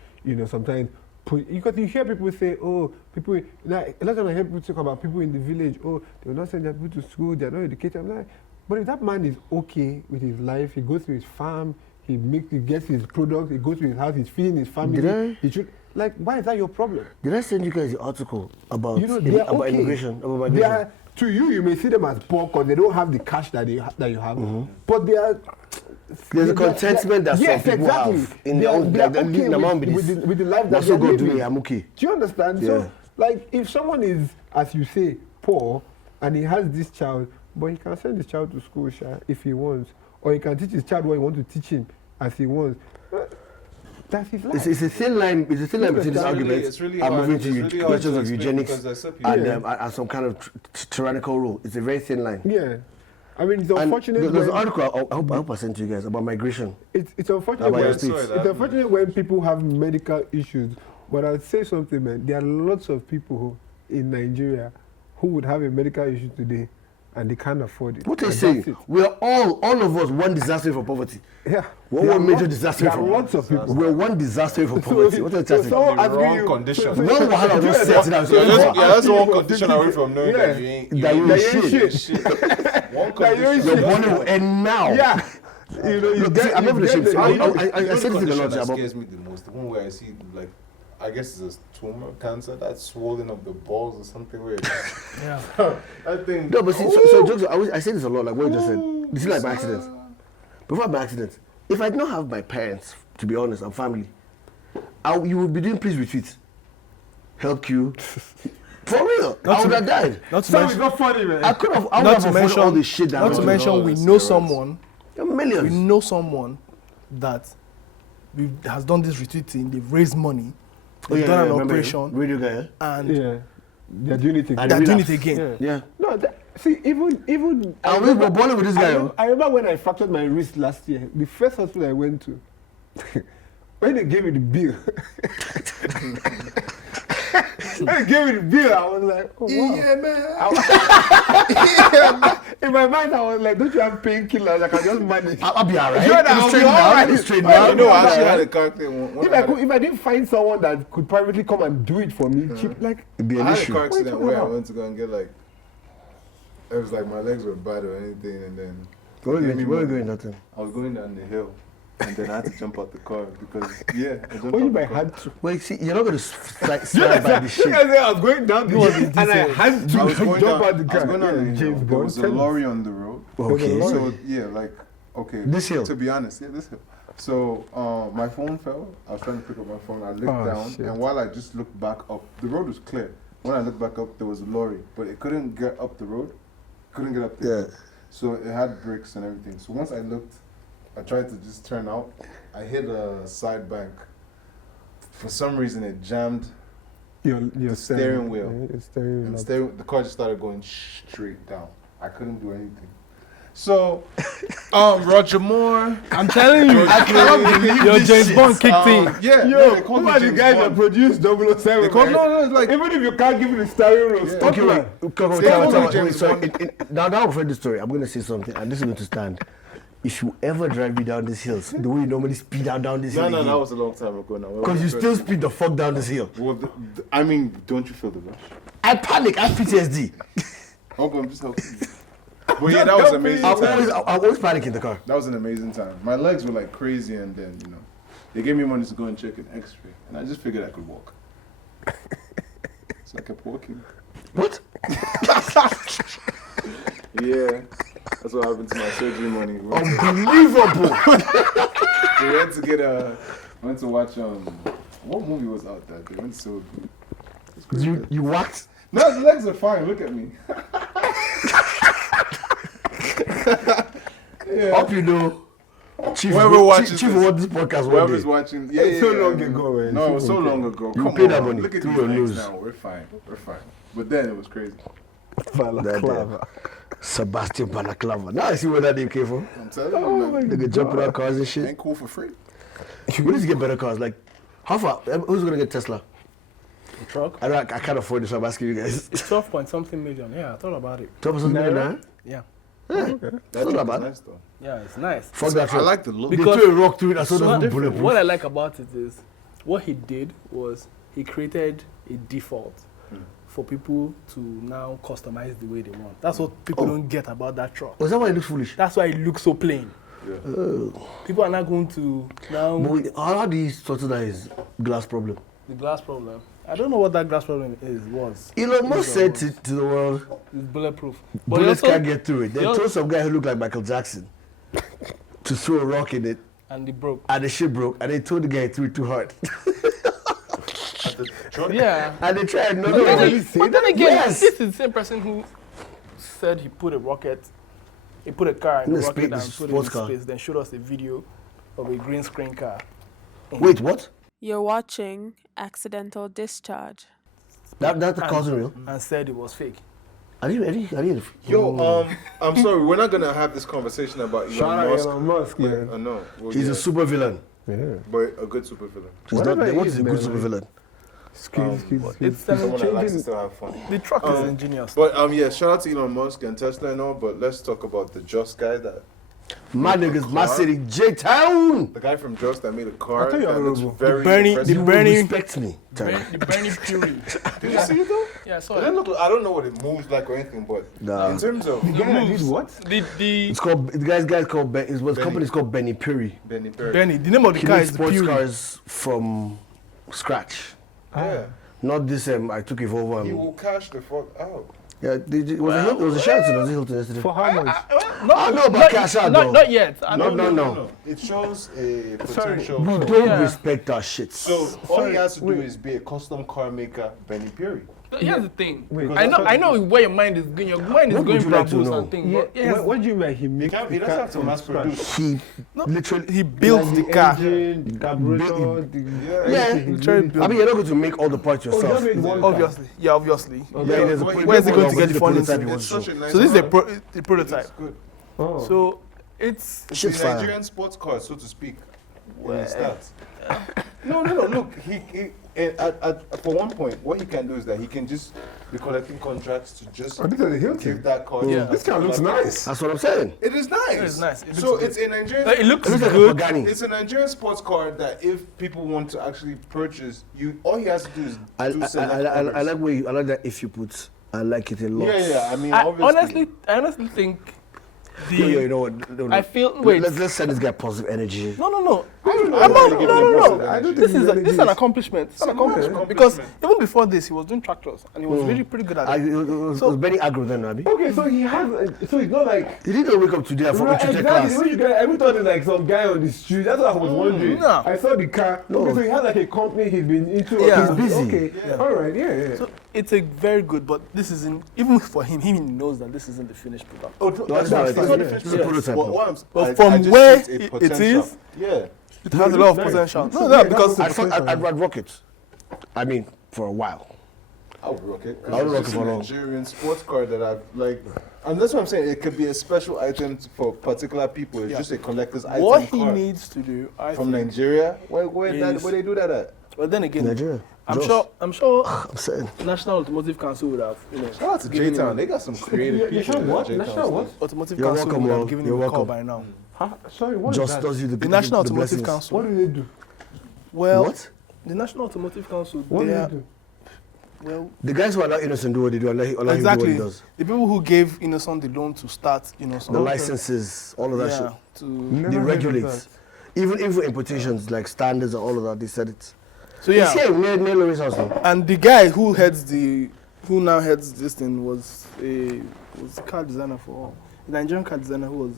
sometimes, because you hear people say, oh, people, like, a lot of times I hear people talk about people in the village, oh, they're not sending their people to school, they're not educated. I'm like, but if that man is okay with his life, he goes to his farm, he gets his product, he goes to his house, he's feeding his family. Did I? He should, like, why is that your problem? Did I send you guys the article about They are okay. immigration? About They migration? are, to you may see them as poor because they don't have the cash that you have. But they are. There's a they are- contentment that yes, some people exactly. have in They their are- own, they are like, okay the amount with the life that That's they're so good living. doing. I'm okay. Do you understand? Yeah. So, like, if someone is as you say, poor, and he has this child, but he can send his child to school, if he wants, or he can teach his child what he wants to teach him as he wants. That's his life. It's a thin line. It's a thin line between this argument and moving to questions of eugenics and some kind of tyrannical rule. It's a very thin line. Yeah. I mean, it's unfortunate. There's an article I hope I sent to you guys about migration. It's unfortunate. It's unfortunate when people have medical issues. But I'll say something, man. There are lots of people in Nigeria who would have a medical issue today, and they can't afford it. What are you saying? We are all of us, one disaster for poverty. Yeah. One major disaster for lots of people. We're one disaster for poverty. What are you saying? Wrong condition. One wahala just sets it out. That's one condition away from knowing that you ain't shit. One condition. Your money will end now. Yeah. I'm never ashamed. I said this in a lot that about. scares me the most. The one where I see, like, I guess it's a tumor, cancer, that's swollen of the balls or something weird. Yeah. I think. No, but see, so jokes, I say this a lot, like what you just said. This is like my accident. Before my accident, if I did not have my parents, to be honest, and family, you would be doing please retweet. Help you. For real, I would have died. Not to So mention, it's not funny, man. I would have avoided all this shit that not to mention, we know someone. millions. We know someone that has done this retweeting. They've raised money. They've done an operation, Radio guy, and Yeah. They're doing it again. they're doing it again. yeah. No, see, even I was born with this guy. I remember when I fractured my wrist last year, the first hospital I went to, when they gave me the bill, when they gave me the bill, I was like, oh, wow. Yeah, man. In my mind, I was like, don't you have painkillers? I can just manage. I'll be alright. Sure, I'll be alright. Straight You down. know, I actually had a car thing. If I didn't find someone that could privately come and do it for me, cheap, like, It'd be an I had a issue. car accident where I about? went to go and get, like, it was like my legs were bad or anything, and then Where are you going that time? I was going down the hill, and then I had to jump out the car because, I jumped what out if the I car. had to? Wait, see, you're not going to slide by the shit. I was going down the hill and I had to I was going jump down, out the I car. was going down the hill. James There Bond. was a tell us. lorry on the road. Okay. So, like, okay. This hill? To be honest, this hill. So, my phone fell. I was trying to pick up my phone. I looked down, shit. and while I just looked back up, the road was clear. When I looked back up, there was a lorry, but it couldn't get up the road. Couldn't get up there. Yeah. So, it had brakes and everything. So, once I looked, I tried to just turn out. I hit a side bank. For some reason, it jammed. Your steering wheel. Yeah, your steering And wheel. the car just started going straight down. I couldn't do anything. So, Roger Moore. I'm telling you, I cannot believe your this James shit. Bond kicked in. Yeah, Yo, they called who me are the James guys Bond. that produced 007? They called, man? no, it's like, Even if you can't give me the steering wheel, stop Okay, it. wait. Now I've heard this story. I'm going to say something, and this is going to stand. If you ever drive me down these hills, the way you normally speed down this hill, no, that was a long time ago now. because you still speed the fuck down this hill. Well, I mean, don't you feel the rush? I panic. I have PTSD. I'm just helping you. But yeah, that was amazing. I always panic in the car. That was an amazing time. My legs were like crazy, and then, they gave me money to go and check an x-ray, and I just figured I could walk. So I kept walking. What? Yeah, that's what happened to my surgery money. Unbelievable. We went to get went to watch what movie was out that day? Went to so good. You what? No, the legs are fine. Look at me. Yeah. Hope you know. Chief Whoever watches Chief this- watched this podcast one Whoever's day. watching, It's so long ago, man. No, it was It's so okay. long ago. You Come paid that on, money Look at through these your legs nose. now. We're fine. But then it was crazy. Balaclava. Sebastian Balaclava. Now I see where that name came from. I'm telling you, man. They could jump around cars and shit. Ain't cool for free. We need to get better cars. Like, how far? Who's gonna get Tesla? truck. I can't afford this. So I'm asking you guys. It's 12 point something million. Yeah, I thought about it. 12% million, Yeah, That not truck bad. is nice though. yeah, it's nice. Fuck that I truck. like the look. They Because- threw a rock through it. I saw So that bulletproof. what I like about it is, what he did was he created a default for people to now customize the way they want. That's what people don't get about that truck. Was that why it looks foolish? That's why it looks so plain. People are not going to now But how do you sort out his glass problem? the glass problem. I don't know what that glass problem was. Elon Musk said to the world, It's bulletproof. But bullets also- can't get through it. They he also- told some guy who looked like Michael Jackson to throw a rock in it, and it broke. and the shit broke, and they told the guy he threw it too hard. Yeah. And they tried not But then, to really say but then that? again, Yes. this is the same person who said he put a car in In a the rocket and space, put it in sports car. space, then showed us a video of a green screen car. Wait, what? You're watching Accidental Discharge. That car's real? And said it was fake. I didn't. Yo, I'm sorry, we're not gonna have this conversation about Shout Elon out Musk. Elon Musk, man. No. Well, He's yeah, a super villain. Yeah. but a good super villain. He's Whatever not. he What is, is a man, good super like- villain? It's Someone that likes to changing. still have fun. The truck is ingenious. But yeah, shout out to Elon Musk and Tesla and all. But let's talk about the Just guy My niggas, my city, J-Town. the guy from Just that made a car I thought you that were looks honorable. very Bernie- impressive. the Bernie- Respect me. The Bennie Perrie. Did you see it though? Yeah, I saw It it. didn't look. I don't know what it moves like or anything, but Nah. in terms of The guy that did what? The It's called the guy's called his company's called Bennie Perrie. Benny Perry. Bennie, the name of the He car makes is sports Perrie. cars from scratch. Yeah, Not this I took it over. he will cash the fuck out. Yeah, it was a Sheraton, it was a Hilton yesterday. For how much? I know about cash out though. Not yet. I No, don't no, know. no. It shows a Sorry, potential. We for- don't Yeah. respect our shit. So all he has to do wait. is be a custom car maker, Benny Perry. Here's the thing. Wait, I know where your mind is going. Your mind is What going would you like to Brabus know? and things. Yeah, But yes, what do you mean he makes He the doesn't car have to from mass scratch? produce. He literally he builds the car. Engine, the carburetor, the Yeah. everything. Literally I mean, you're not going to make all the parts Oh, yourself. just made one car. Obviously. Yeah, obviously. Yeah, there's a Where point- where is he going to get the the funding prototype to? he It's wants such to a nice So this is car. the prototype. It's good. Oh. So it's It's Shit's a fire. Nigerian sports car, so to speak. When it starts. No. Look, for one point, what he can do is that he can just be collecting contracts to just Oh, this is a give Hilton. that car. Yeah. This car looks nice. That's what I'm saying. It is nice. It is nice. It looks So good. it's a Nigerian. it looks It looks like a good. Pagani. It's a Nigerian sports car that if people want to actually purchase, all he has to do is do select I orders. like that if you put, I like it a lot. Yeah. I mean, I obviously. honestly think Yo, the you know what? No. I feel wait. Let's send this guy positive energy. No. I don't know I'm why not, you give him no. positive I don't energy. think This is an accomplishment. It's an accomplishment because even before this, he was doing tractors and he was really pretty good at It it. was So- very aggro then, Abi. Okay, so he has, so it's not like, He didn't wake up today and forgot to take exactly, class. when you guys, every thought it's like some guy on the street, that's what I was wondering. no. I saw the car, okay, so he has like a company he's been into. or Yeah. something. He's busy. Okay, Yeah. alright, yeah. So it's a very good, but this isn't even for him. He knows that this isn't the finished product. Oh, that's not it's right. not the Yeah. finished It's a product. prototype. But from where it potential. is, Yeah. it has a lot of Nice. potential. So No, yeah, because that was- I'd rock it. I mean, for a while. I would rock it. I would rock It's it just for a long. Nigerian sports car that I've like, and that's what I'm saying. It could be a special item for particular people. It's Yeah. just a collector's item what he car needs to do, I from think, Nigeria. Where is- they do that at? but then again, Nigeria. I'm Jos. sure I'm saying. National Automotive Council would have, Shout out to given J-Town. him- They got some creative You people. sure in what? J-Town National what? stuff. Automotive You're Council welcome, would have Lord. given You're him a call welcome. by now. Sorry, what is Just that? does you The National the Automotive blessings. Council. What do they do? Well, What? the National Automotive Council, What do they they are, do? well, The guys who allow Innocent do what they do, allow him do what exactly. he does. The people who gave Innocent the loan to start Innocent. The licenses, all of that yeah, shit. to Never They heard of regulate. that. Even for importations, like standards and all of that, they said it. so yeah. It's here near Lorraine's house now. And the guy who now heads this thing was a car designer for a Nigerian car designer who was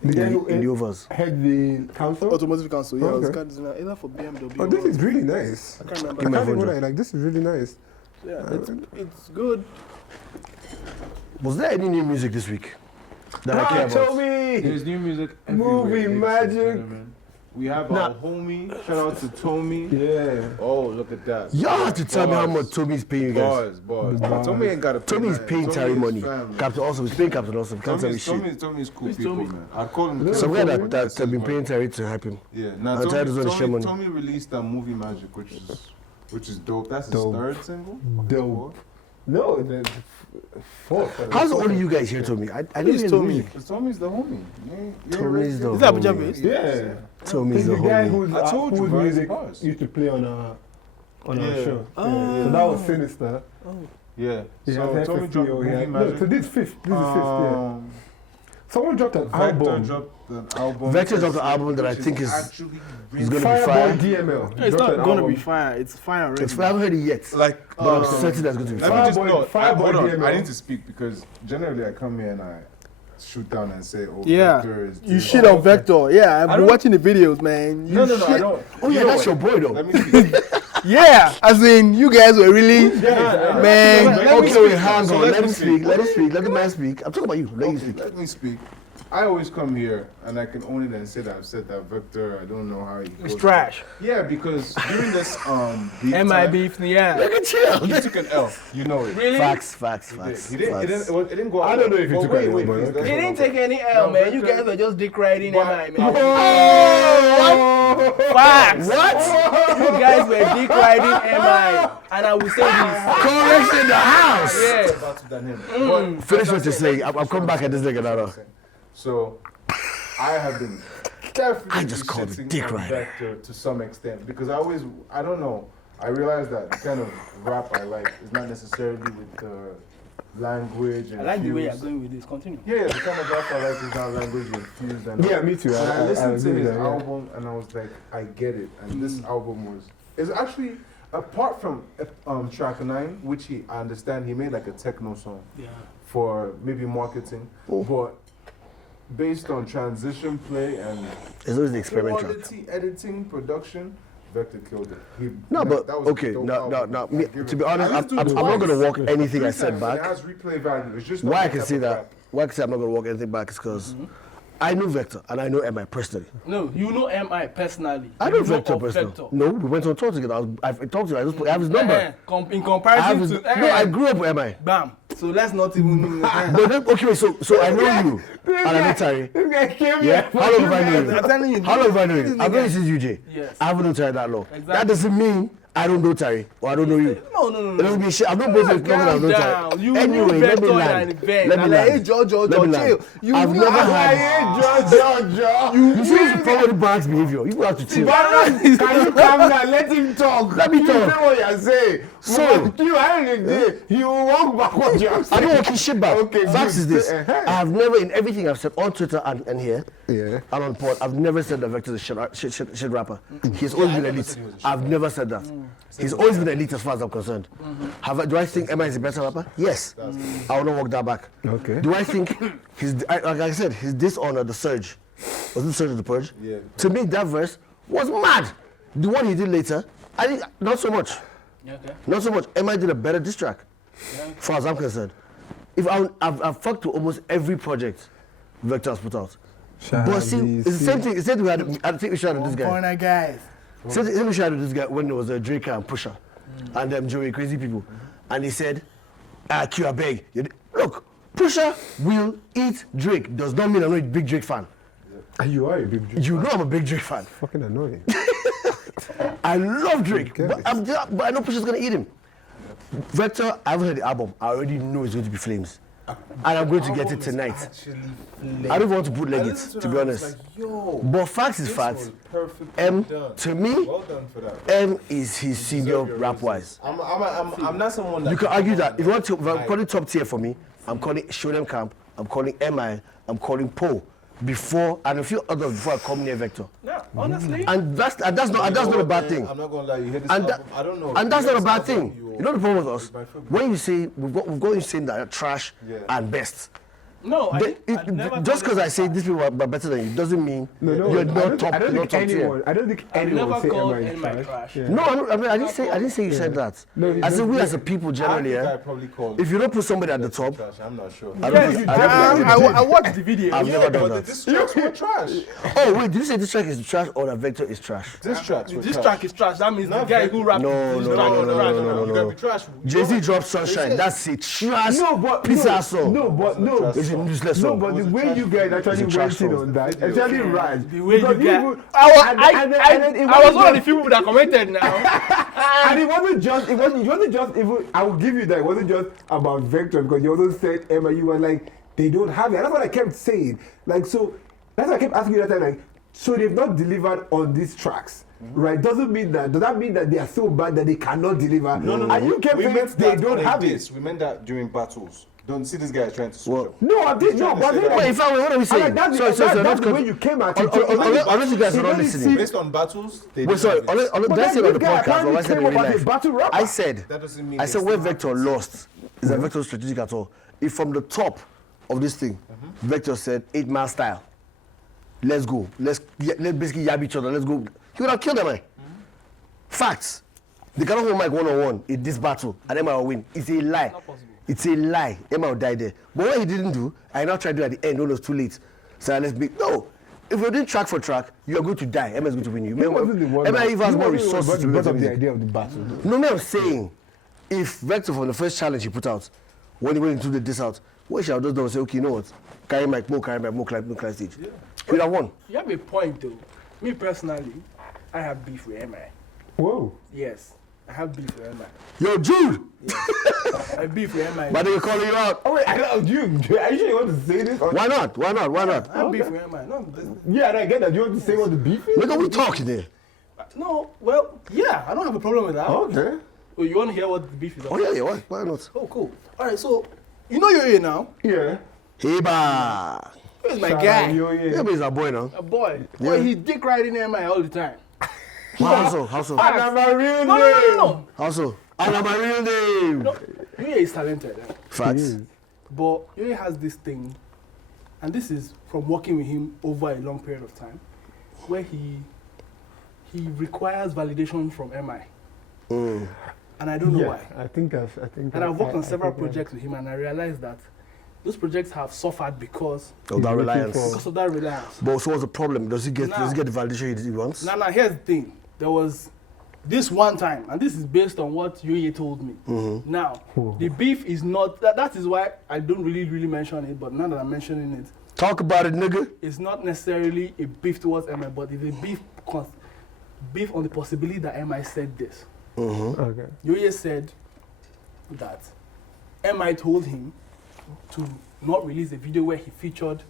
The guy In who the overs. head the council? automotive council. Yeah, was Okay. car designer either for BMW. Oh, this or- is really nice. I can't remember. I Give me a can't phone, even Joe. lie, like, this is really nice. Yeah, it's good. Was there any new music this week that I care about? Tomi! There's new music Movie everywhere, ladies and magic. gentlemen. We have our homie. Shout out to Tomi. Yeah. Oh, look at that. Y'all have to tell me how Bars. much Tommy's paying you guys. Bars. Bars. Tommy ain't got to pay. Tommy's nothing. paying Tommy Terry is money. family. Captain also, he's paying Captain also. Can't tell me shit. Tommy's cool Who's people, Tomi? man. I'd call him. Some guy Tomi? that have been paying Terry to hype him. Yeah. Now And Terry doesn't want to share money. Tommy released that movie Magic, which is dope. That's his Dope. third single. Dope. No, the fourth. How's all of you guys here, Tommy? I didn't Who's hear the Tomi? music. Because Tommy's the homie. Tommy's the Is that Abuja homie. based? Yeah. Tommy's He's the the guy homie. whose I told you, whose bro, music bars. used to play on our Yeah. show. Oh. So that was Sinister. Yeah. He So has Tommy FFP, dropped or he movie had- No, Magic. so this is fifth, yeah. Someone dropped an Vector album. dropped an album. Vector dropped an album that I which think is actually is really gonna be fire. Fireboy DML. It's dropped not an gonna be album. fire. It's fire already. I haven't heard it yet, like. but I'm certain that's going to be Let me fire. just Fireboy- know. Fireboy Hold on. DML. I need to speak because generally I come here and I shoot down and say, "Oh, Yeah, Vector is you doing shit all on Vector. Yeah, I've been don't- watching the videos, man. You No, I shit- don't. Oh yeah, You know that's your what? boy though. Let me speak. Yeah, as in you guys were really, man. Okay, wait, hang on. Let him speak. Let the man speak. I'm talking about you. Let you speak. Let me speak. I always come here and I can own it and say that I've said that Victor. I don't know how he goes. It's trash. Yeah, because during this beef MI time, beef, yeah. Look at you. he took an L. You know it. Really? Facts. He didn't. It didn't go. I don't know if he Well, took wait, an L, wait, but please, okay. that's He what didn't I'm- take any L, No, man. You Victor- guys were just dick riding But- MI, man. Facts. What? You guys were dick riding MI, and I will say this. Korex in the house. Yeah. About than him. But Finish what you're saying. I'm coming back at this nigga now. So, I have been definitely I just called it sitting dick on rider. Vector to some extent because I don't know. I realize that the kind of rap I like is not necessarily with the language and I like the way you're fuse. going with this. Continue. Yeah, the kind of rap I like is not language infused. And Yeah, me too. And I listened to agree his with that, yeah. album and I was like, I get it. And this album is actually, apart from track 9, which I understand he made like a techno song Yeah. for maybe marketing, but based on transition play and It's always the experiment track. quality editing production, Vector killed it. No, but that was a okay, dope no. album. Me, I give to it- be honest, I listened to I'm it not twice. gonna walk anything I Three said times, and back. It has replay value. It's just not Why I the can type say of that? rap. Why I can say I'm not gonna walk anything back is because I know Vector and I know MI personally. No, you know MI personally. I know You Vector of personally. Vector. No, we went on tour together. I've talked to him. I have his number. In I comparison have his, to no, I grew up with MI. bam. So let's not even. But then, okay, so I know you and I know Terry. This guy came Yeah, here. how long have I known I'm telling you? you. How long have I known this you? I've known you nigga- since UJ. Yes. I haven't known Terry that long. Exactly. That doesn't mean I don't know Terry or I don't know you. No. It doesn't mean shit. I've known both of you longer than I've known Down. Terry. You Anyway, knew let me Vector than land. event. Let me I'm like, hey, land. Joe, Let me land. chill. You I've knew never I- had. George. You see, you follow the bank's behavior. You have to chill. Can you calm down? Let him talk. Let me You talk. say what you're saying. So- you are in the day. He will walk back what you're I saying. don't want to shit back. Okay, Facts good. is this. Uh-huh. I have never, in everything I've said on Twitter and here, Yeah. and on pod, I've never said that Vector's a shit rapper. He's always been elite. I've never said that. He's always been elite as far as I'm concerned. Do I think Emma is a better rapper? Yes. I will not walk that back. Okay. Do I think like I said, his dishonor, the surge, was it Surge of the Purge? Yeah. To me, that verse was mad. The one he did later, I think not so much. Okay. Not so much. Emma did a better diss track, as far as I'm concerned. I've fucked to almost every project Vector has put out. But see, it's the same thing. It's the same thing I think we shouted this guy. Corner guys. Same thing we shouted this guy when there was a Drake and Pusher and them Joey Crazy People. And he said, Q, I beg. Look, Pusher will eat Drake. Does not mean I'm not a big Drake fan. And you are a big Drake. You know I'm a big Drake fan. Fucking annoying. I love Drake, Okay. but I know Pusha's gonna eat him. Vector, I haven't heard the album. I already know it's going to be flames. And I'm going to get it tonight. I don't want to bootleg it, to be honest. But facts is facts. M, to me, Well done for that. M is his senior rap-wise. I'm not someone that You can argue that. If you want to, if I'm calling top tier for me, I'm calling Show Them Camp, I'm calling MI, I'm calling Poe. Before, and a few others before I come near Vector. Yeah, honestly. And that's not a bad thing. I'm not gonna lie. You hear this And, album? I don't know. and that's You not a hear bad this album, thing. You know the problem with us? When you say, we've got you saying that trash Yeah. and best. No, Just because I say these people are better than you doesn't mean you're not top, I don't not think top tier. I don't think I've anyone never say called Emma Emma is trash. Yeah. No, I mean, I didn't say you said that. No, I said we as a people generally, I yeah, probably called. if you don't put somebody at the top, Trash, I'm not sure. I don't Yes, think, I watched the video. I've never done But that. this tracks were trash. Oh wait, did you say this track is trash or that Vector is trash? This tracks were This trash. track is trash. That means the Not guy Vector. who rapped No, this no, track no, is no, trash. no, no, You no. gotta be trash. Jay-Z dropped Sunshine. That's a trash piece of song. No, but no. It's a useless No, song. but the way you guys actually It's a trash went in song. on that, actually right. The way you Because guys. even- I was one of the just- people that commented now. And it wasn't just even. I will give you that. It wasn't just about Vector because you also said Emma. You were like they don't have it. And that's what I kept saying. Like so, that's what I kept asking you that time. Like so, they've not delivered on these tracks. Right? Does that mean that they are so bad that they cannot deliver? No. And you kept We saying meant they that don't on have this. it. We meant that during battles. Don't see this guy trying to switch Well, up. No, I did no. But Wait, Wait, in fact, what are we saying? that's Sorry, the way you came at it. unless you guys are not listening. Based on battles, they Wait, didn't sorry, have it. did I say it on the this guy podcast or I apparently said it in came real up as a life? battle rapper. I said, That doesn't mean I they said still where have Vector lost is that Vector strategic at all. If from the top of this thing, Vector said 8 Mile style, let's go, let's basically yab each other, let's go. He would have killed them, man. Facts. They cannot hold Mike one-on-one in this battle, and Emma will win. It's a lie. Not possible. It's a lie. Emma will die there. But what he didn't do, I now tried to do at the end when it was too late. So let's be no. If you're doing track for track, you are going to die. Emma is going to win you. Emma even has more resources to because of the music. idea of the battle. No, I'm saying, if Vector from the first challenge he put out, when he went into the diss out, what should I just do and say, okay, you know what? Carry Mike, climb stage. Yeah. He would have won. You have a point though. Me personally, I have beef with MI. Whoa. Yes, I have beef with MI. Yo, Jude! I have beef with MI. But they were calling you out. Oh wait, are you sure you want to say this? Why not? I have beef with MI. No, Yeah, I get that. You want to say what the beef is? Look at we talking there. no, well, yeah, I don't have a problem with that. Okay. Oh, you want to hear what the beef is? Oh yeah, why not? Oh, cool. All right, so you know you're here now. Yeah. Heba. Where's my Shout guy? out, yo, Yeah, but he's a boy now. A boy. Yeah. Boy, he dick riding MI all the time. How so? I got my real No, name. no, no, no. How so? I know my real name. No, Yoye is talented, Facts. but Yoye has this thing, and this is from working with him over a long period of time, where he requires validation from MI, and I don't know why. I think And I've worked on several projects with him, and I realized that those projects have suffered because Of that He's reliance. looking of that reliance. But so what's the problem? Does he get Nah. the validation he wants? Now, here's the thing. There was this one time, and this is based on what Yoye told me. Now, the beef is not, that is why I don't really mention it, but now that I'm mentioning it, Talk about it, nigga. it's not necessarily a beef towards MI, but it's a beef on the possibility that MI said this. Okay. Yoye said that MI told him to not release a video where he featured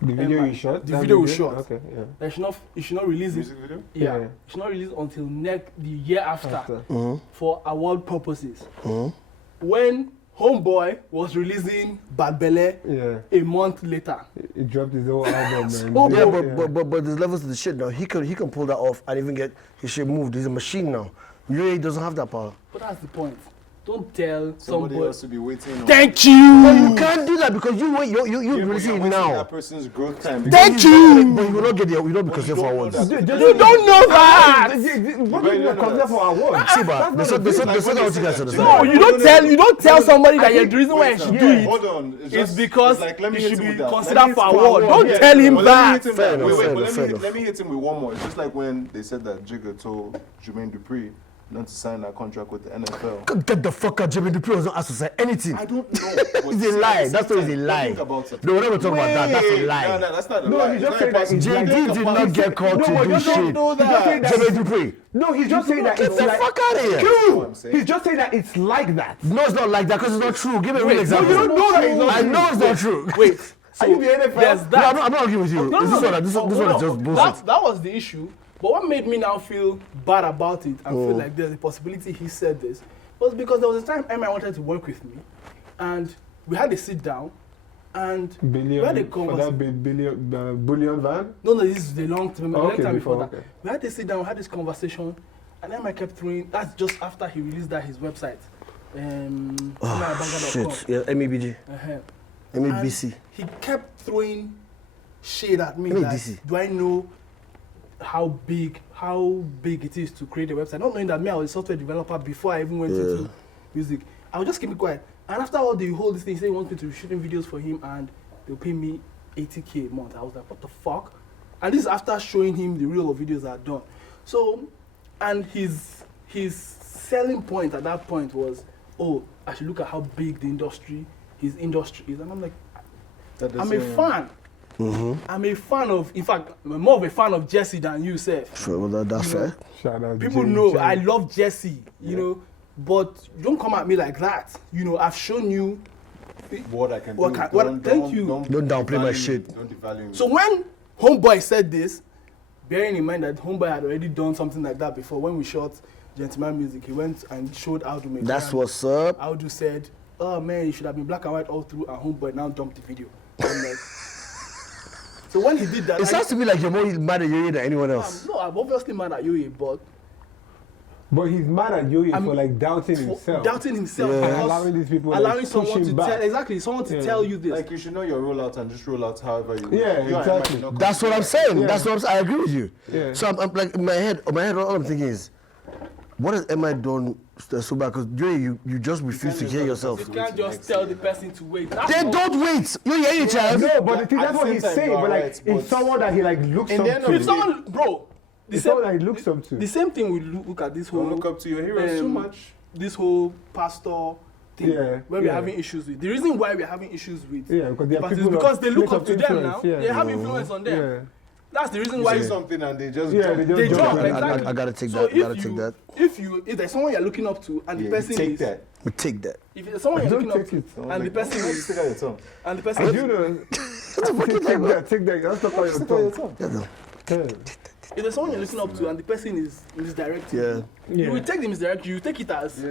The video MI. you shot? The That video we shot. Okay, yeah. that he should not release it. Music video? Yeah, Yeah. it should not release until the year after. After. For award purposes. When Homeboy was releasing Bad Belle Yeah. a month later. He dropped his whole album, man. Oh, Yeah, yeah. but there's levels to the shit now. He can pull that off and even get his shit moved. He's a machine now. He doesn't have that power. But that's the point. Don't tell Somebody somebody. else to be waiting on. Thank you. You can't do that because you release it wasting now. that person's growth time. Thank you. But you will not get there. You will not be considered for awards. You don't know that. What do you know consider that. for awards? See, but they said what you guys understand. No, you don't tell somebody that the reason why you should do it Hold on. is because like, let me you hit should him be with that. considered for award. award. Don't Yeah. tell him Well, that. Fair enough, fair enough. Let me hit him with one more. It's just like when they said that Jigga told Jermaine Dupri not to sign that contract with the NFL. Get the fuck out. Jimmy Dupree was not asked to say anything. I don't know. It's a lie. That story is a lie. Think about it. No, we're not talking about that. That's a lie. No, that's not a No, lie. he It's just not said that impossible. it's JD did not get called No, to but do you shit. don't know that. Jimmy Dupree. No, he's just saying that Get it's the like... fuck out of here. What I'm saying. He's just saying that it's like that. No, it's not like that because it's not true. Give me a real Wait, example. you don't know that it's not I true. know it's not true. Wait. Are you the NFL? There's No, that. I'm not arguing with you. This one is just bullshit. That was the issue. But what made me now feel bad about it and feel like there's a possibility he said this was because there was a time Emma wanted to work with me, and we had a sit down, and we had a For that bullion van? No, this is the long time Okay, before before, that. okay. We had to sit down, we had this conversation, and Emma kept throwing. That's just after he released that his website. Shit. Yeah, MEBG. Uh-huh. MEBC. And he kept throwing shade at me. MEDC. Like, do I know how big it is to create a website? Not knowing that me, I was a software developer before I even went into music. I would just keep it quiet. And after all the whole this thing, he said he wants me to be shooting videos for him and they'll pay me 80K a month. I was like, what the fuck? And this is after showing him the reel of videos I'd done. So, and his selling point at that point was, oh, I should look at how big his industry is. And I'm like, I'm a fan. I'm a fan of, in fact, I'm more of a fan of Jesse than you, Seth. Sure, well, that's fair. Shout out People Jay, know Jay. I love Jesse, you know, but don't come at me like that. You know, I've shown you. What I can What do. can- thank you. Don't downplay my devalue shit. me. Don't devalue me. So when Homeboy said this, bearing in mind that Homeboy had already done something like that before, when we shot Gentleman Music, he went and showed how to make. That's what's up. Audu said, oh man, it should have been black and white all through, and Homeboy now dumped the video. I'm like, so when he did that, It sounds to me like you're more mad at Yoye than anyone else. no, I'm obviously mad at Yoye, but But he's mad at Yoye I'm- for like doubting for himself. doubting himself, Yeah. because Allowing these people, allowing like, someone push to him back. tell someone to Yeah. tell you this. Like, you should know your rollout and just roll out however you Yeah, you and exactly. Mike not That's what I'm saying. Yeah. That's what I'm saying. I agree with you. Yeah. So I'm like in my head, all I'm thinking is, What has MI done so bad? Because you just refuse to hear yourself. You can't just tell the person to wait. They don't wait. You hear your child? No, but the thing, At that's the what same he's time, saying. you are But like, right, it's but someone that he like looks in the up end to. of If someone, bro, the It's same, someone that he looks up to. the same thing we look at this whole Don't look up to your heroes too much. this whole pastor thing Yeah, where we're yeah. having issues with. The reason why we're having issues with Yeah, because they are pastors is people because of they look place up to of them influence, now. yeah. They have influence on them. Yeah. That's the reason You why say something and they just Yeah, jump. they just they jump. jump. I- Exactly. I gotta take So that. if Gotta take you- that. If there's someone you're looking up to and the Yeah, person you take is that. We take that. if there's someone you're Don't looking up take to it. and the person is Stick out your tongue. and the I person do know. Take that. That's not how Stick out your you're tongue. talking. if there's someone you're looking up to and the person is misdirecting, Yeah. you will take the misdirection. You take it as Yeah.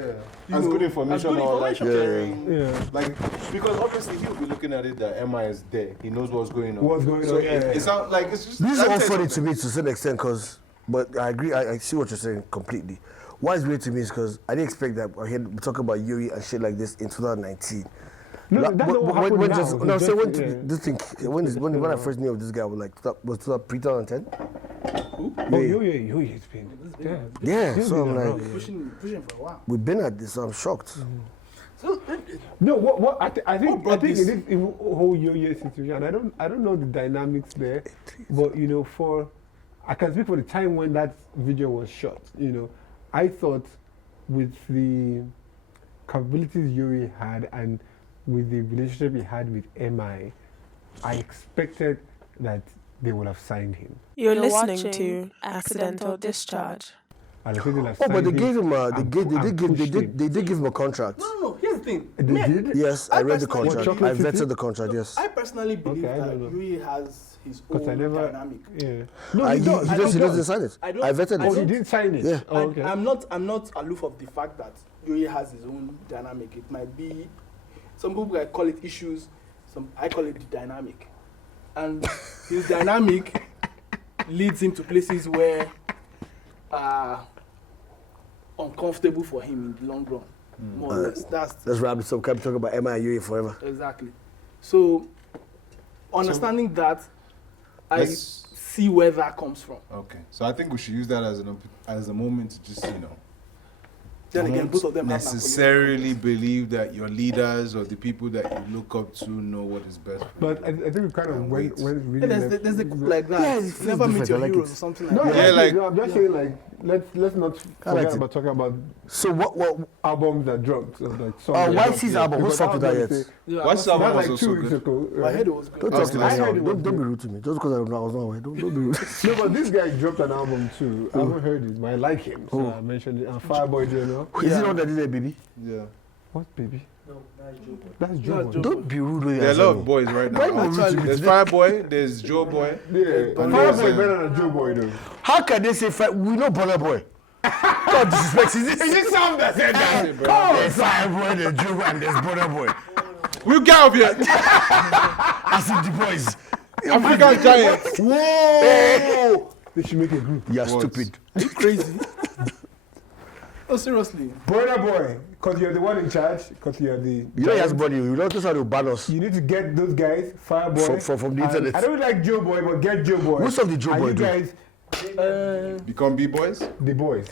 you As know, good information as good or like information. sharing. Yeah. Like, because obviously he'll be looking at it that MI is there. He knows what's going on. What's going so on, yeah. It's not like it's just. This is that all says funny to something. me to a certain extent, but I agree. I see what you're saying completely. Why it's weird to me is because I didn't expect that we talk about Yuri and shit like this in 2019. No, that's not what happened now. Just, no, He so when just- yeah. this thing when I first knew of this guy was like was pre-2010. Oh, Yuri, it's been. Damn. Yeah, so I'm like, Pushing for a while. we've been at this. So I'm shocked. So No, what I think brought in this? this whole Yo-Yo situation, I don't know the dynamics there, but you know, I can speak for the time when that video was shot. You know, I thought with the capabilities Yuri had and with the relationship he had with MI, I expected that they would have signed him. You're listening watching to Accidental Discharge. And I think they'll have Oh, but signed they gave him and they did give him a contract. no. Here's the thing. They Me, did? Yes, I read the personally contract. believe- I vetted the contract. Yes. I personally believe Okay, I that don't know. Yuri has his Because I own never. dynamic. Yeah. No, He he does. doesn't sign it. I don't- I vetted I Oh, it. he didn't sign it. Yeah. Oh, okay. I'm not aloof of the fact that Yuri has his own dynamic. It might be some people might call it issues, I call it the dynamic. And his dynamic leads him to places where are uncomfortable for him in the long run. More or less. That's Let's wrap this up. Can't be talking about MI and Yuri forever. exactly. So understanding that, I Let's- see where that comes from. Okay, so I think we should use that as a moment to just Then again, don't both of them have necessarily believe that your leaders or the people that you look up to know what is best. For But you. I think we kind of went really. Yeah, there's a like that. Yeah, it feels Never meet different. your I like heroes it. or something like No, that. Yeah, like- I'm just saying like let's not I like forget it. about talking about So what? albums that dropped. So like songs that YC's dropped, album. What's Because up with that album yet? say- Yeah, What's I up? That's was like also 2 weeks good. ago. I Right? heard it was good. Don't talk to me I heard anyhow. it was Don't be good. rude to me. Just because I was not aware. Don't be rude. No, but this guy dropped an album too. I haven't heard it, but I like him. So I mentioned it. And Fireboy, do you know? Is it on that did baby? Yeah, What baby? No, that's Joe Boy. That's Joe. That's Boy. Joe. Don't be rude when there are a you're lot of boys right now. Why you rude to me There's today? Fireboy, there's Joe Boy. Yeah, And Fireboy there's, better than Joe Boy though. How can they say we know Burna Boy? God disrespect. Is this Sam that said that? There's Fireboy, there's Joe and there's Burna Boy. We'll get out of here. As in the boys. African giant. Whoa! They should make a group. You're What? stupid. Are you crazy? Oh, seriously. Burna Boy, because you're the one in charge, because you're the. You know he has money. You know this how they ban us. You need to get those guys, Fireboy. From the and internet. I don't like Joe Boy, but get Joe Boy. What's up with Joe And Boy you do? guys, Become B-boys. the boys.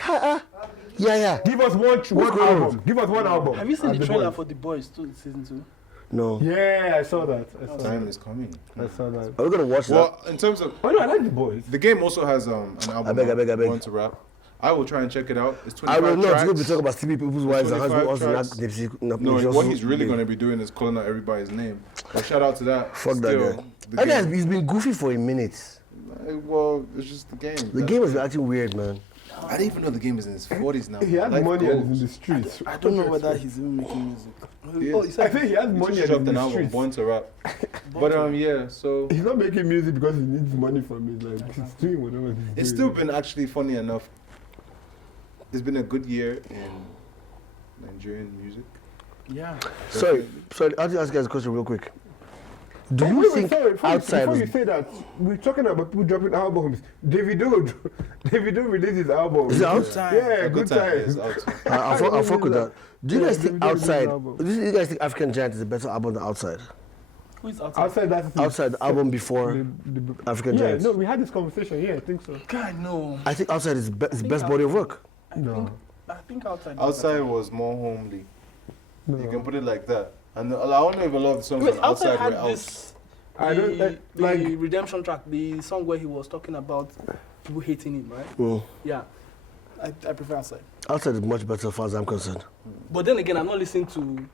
Yeah. Give us one going on? album. Give us one album. Have you seen as the trailer boys. for The Boys too, season 2? No. Yeah, I saw that. I saw Time that. is coming. I saw that. Are we gonna watch that? Well, in terms of Oh no, I like the boys. the game, also has an album. I beg. I want to rap. I will try and check it out. It's I 25 will not tracks. going to be talking about sleepy people's wives and 25 husbands. tracks. No, what he's really going to be doing is calling out everybody's name. But shout out to that. Fuck that Still, guy. the That guy, game- he's been goofy for a minute. Well, it's just the game. The game has been acting weird, man. I didn't even know the game is in his 40s now. He has Life money goes. and he's in the streets. I don't know whether he's even making music. He Oh, is. he I said think he has He money just and dropped he's in an the album, streets. Born to Rap. But yeah, so He's not making music because he needs money from it. Like he's doing whatever he's doing. it's still been actually funny enough. It's been a good year in Nigerian music. yeah. Sorry, I'll just ask you guys a question real quick. Do Oh, you wait, think sorry, outside before of you say that, we're talking about people dropping albums. Davido released his album. Is it out? Time. Yeah, A good time time. is out. I'll fuck with that. Do you Yeah, guys think Davido released outside? his album. Do you guys think African Giant is a better album than outside? Who is outside? Outside that. Outside the album before African Yeah, Giants. no, we had this conversation. Yeah, I think so. God, no. I think outside is his best body of work. No. I think outside. Outside was more homely. No. You can put it like that. And I don't know if a lot of the songs Wait, on outside outside were had out. this. I don't the like. redemption track, the song where he was talking about people hating him, right? Mm. Yeah, I prefer outside. Outside is much better as far as I'm concerned. But then again, I'm not listening to.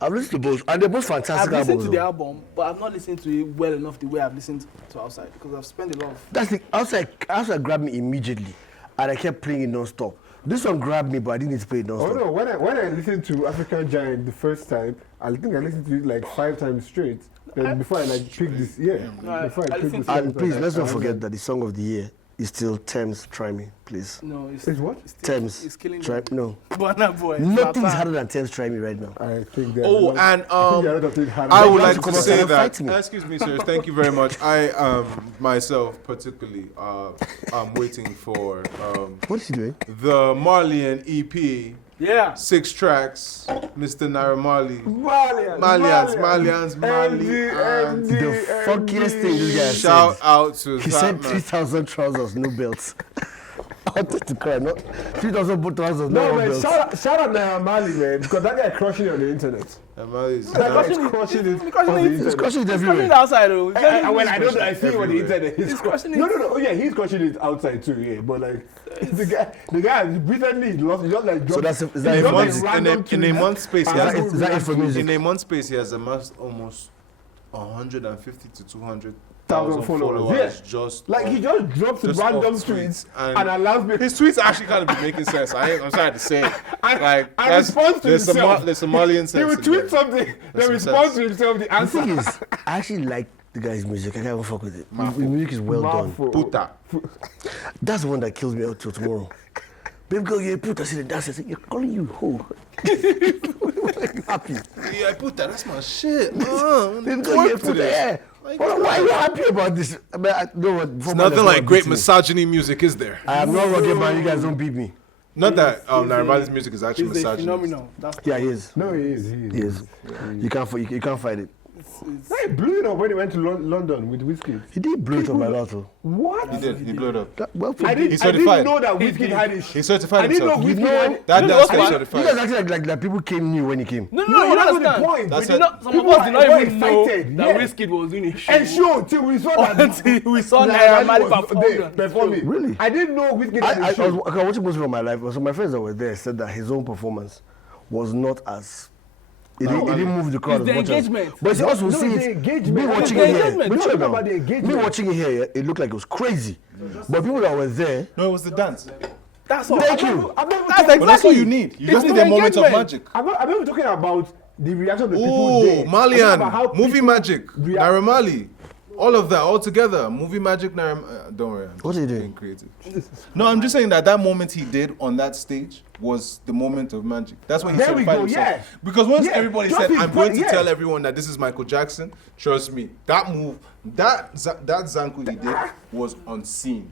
I've listened to both, and they're both I've fantastic listened albums. to the though. album, but I've not listened to it well enough the way I've listened to outside because I've spent a lot of. That's the outside grabbed me immediately, and I kept playing it non-stop. This one grabbed me, but I didn't need to play it Oh non-stop. no! When I listened to African Giant the first time, I think I listened to it like 5 times straight. Then before I like picked this, before I picked listened this. to- And please, let's not forget that the song of the year is still Thames Try Me, please. No, it's It's what? Thames It's killing Try me. No. Burna Boy. Nothing is Papa. harder than Thames Try Me right now. I think that. Oh, and I think there are a lot of things harder. I would They like want to to come say out and that. fight me. Excuse me, sir. Thank you very much. I myself particularly I'm waiting for What is he doing? the Marleyan EP, Yeah. 6 tracks, Mr. Naira Marley. Malians. Marley. The funkiest thing this guy Shout said. out to He that said man. 3,000 trousers, no belts. I wanted to cry, no? 3,000 trousers, No no man, belts. shout out Naira Marley, man, because that guy crushing it on the internet. Naira Marley is That guy crushing is it. crushing it He's on the crushing it. internet. He's crushing it It's coming everywhere. outside though. Well, I don't know. I see it on the everywhere. internet. He's crushing it. No. Oh yeah, he's crushing it outside too. Yeah, but like the guy recently lost. He just like So dropped. is In that a Not month- like in random a tweets. month space, he And has that is that it for music? in a month space he has amassed almost 150 to 200,000 1,000 followers. followers. Yeah. Just Like he just drops just random off tweets and and allows me. his tweets actually kind of be making sense. I'm sorry to say it. Like and responds to there's himself. there's Somalian sense. He will in tweet there. something, then There's some respond sense. to himself the The answer. thing is, I actually like the guy's music. I can't even fuck with it. The music is well done. Puta. That's the one that kills me out till tomorrow. Baby girl, you're a puta. I see the dance. I say, you're calling you hoe. Happy. Yeah, Puta, that's my shit. Baby girl, you're a puta. Yeah. Like, Why are you happy about this? I mean, I know what. It's nothing like great misogyny music, is there? I am not rugged man. You guys don't beat me. Not that He's Naira a- Marley's music is actually It's a misogynist. phenomenon. That's Yeah, he is. No, he is. He is. You can't fight it. He blew it up when he went to London with Whiskey. He did blow it up a lot, though. What? He did. He blew it up. Well, I He's didn't certified. know that Whiskey had his. He certified I didn't know himself. Whiskey You know- had it. That You know dance what's guy bad? You certified. guys act like people came new when he came. No, you that's don't the understand. point. That's We it. did not, some of People us did not were even know excited, that yeah. Wizkid was doing a show. And show till we saw that Until we saw Naira Marley perform. performing. Really? I didn't know Whiskey had I a show. was watching most of my life. So my friends that were there said that his own performance was not as. It didn't move the crowd It's as the much engagement. as. But it's also No, see the it. engagement. Me It's watching the it here. engagement. Me Talk chill now. about the engagement. Me watching it here, it looked like it was crazy. But people that were there. No, it was the dance. That's all. Thank you. I'm not That's talking- But that's all you Exactly. need. You It's just need the a moment of engagement. magic. I'm not even talking about the reaction of the people Oh, there. I'm talking about how Malian, movie people magic, react. Naira Marley, all of that, all together. Movie magic, Naira. Don't worry. I'm What are you just doing? being creative. No, I'm just saying that moment he did on that stage was the moment of magic. That's when he There we certified go, himself. yeah. Because once Yeah, everybody just said, his "I'm going body, to yeah. tell everyone that this is Michael Jackson," trust me, that move, that Zanku he did was unseen.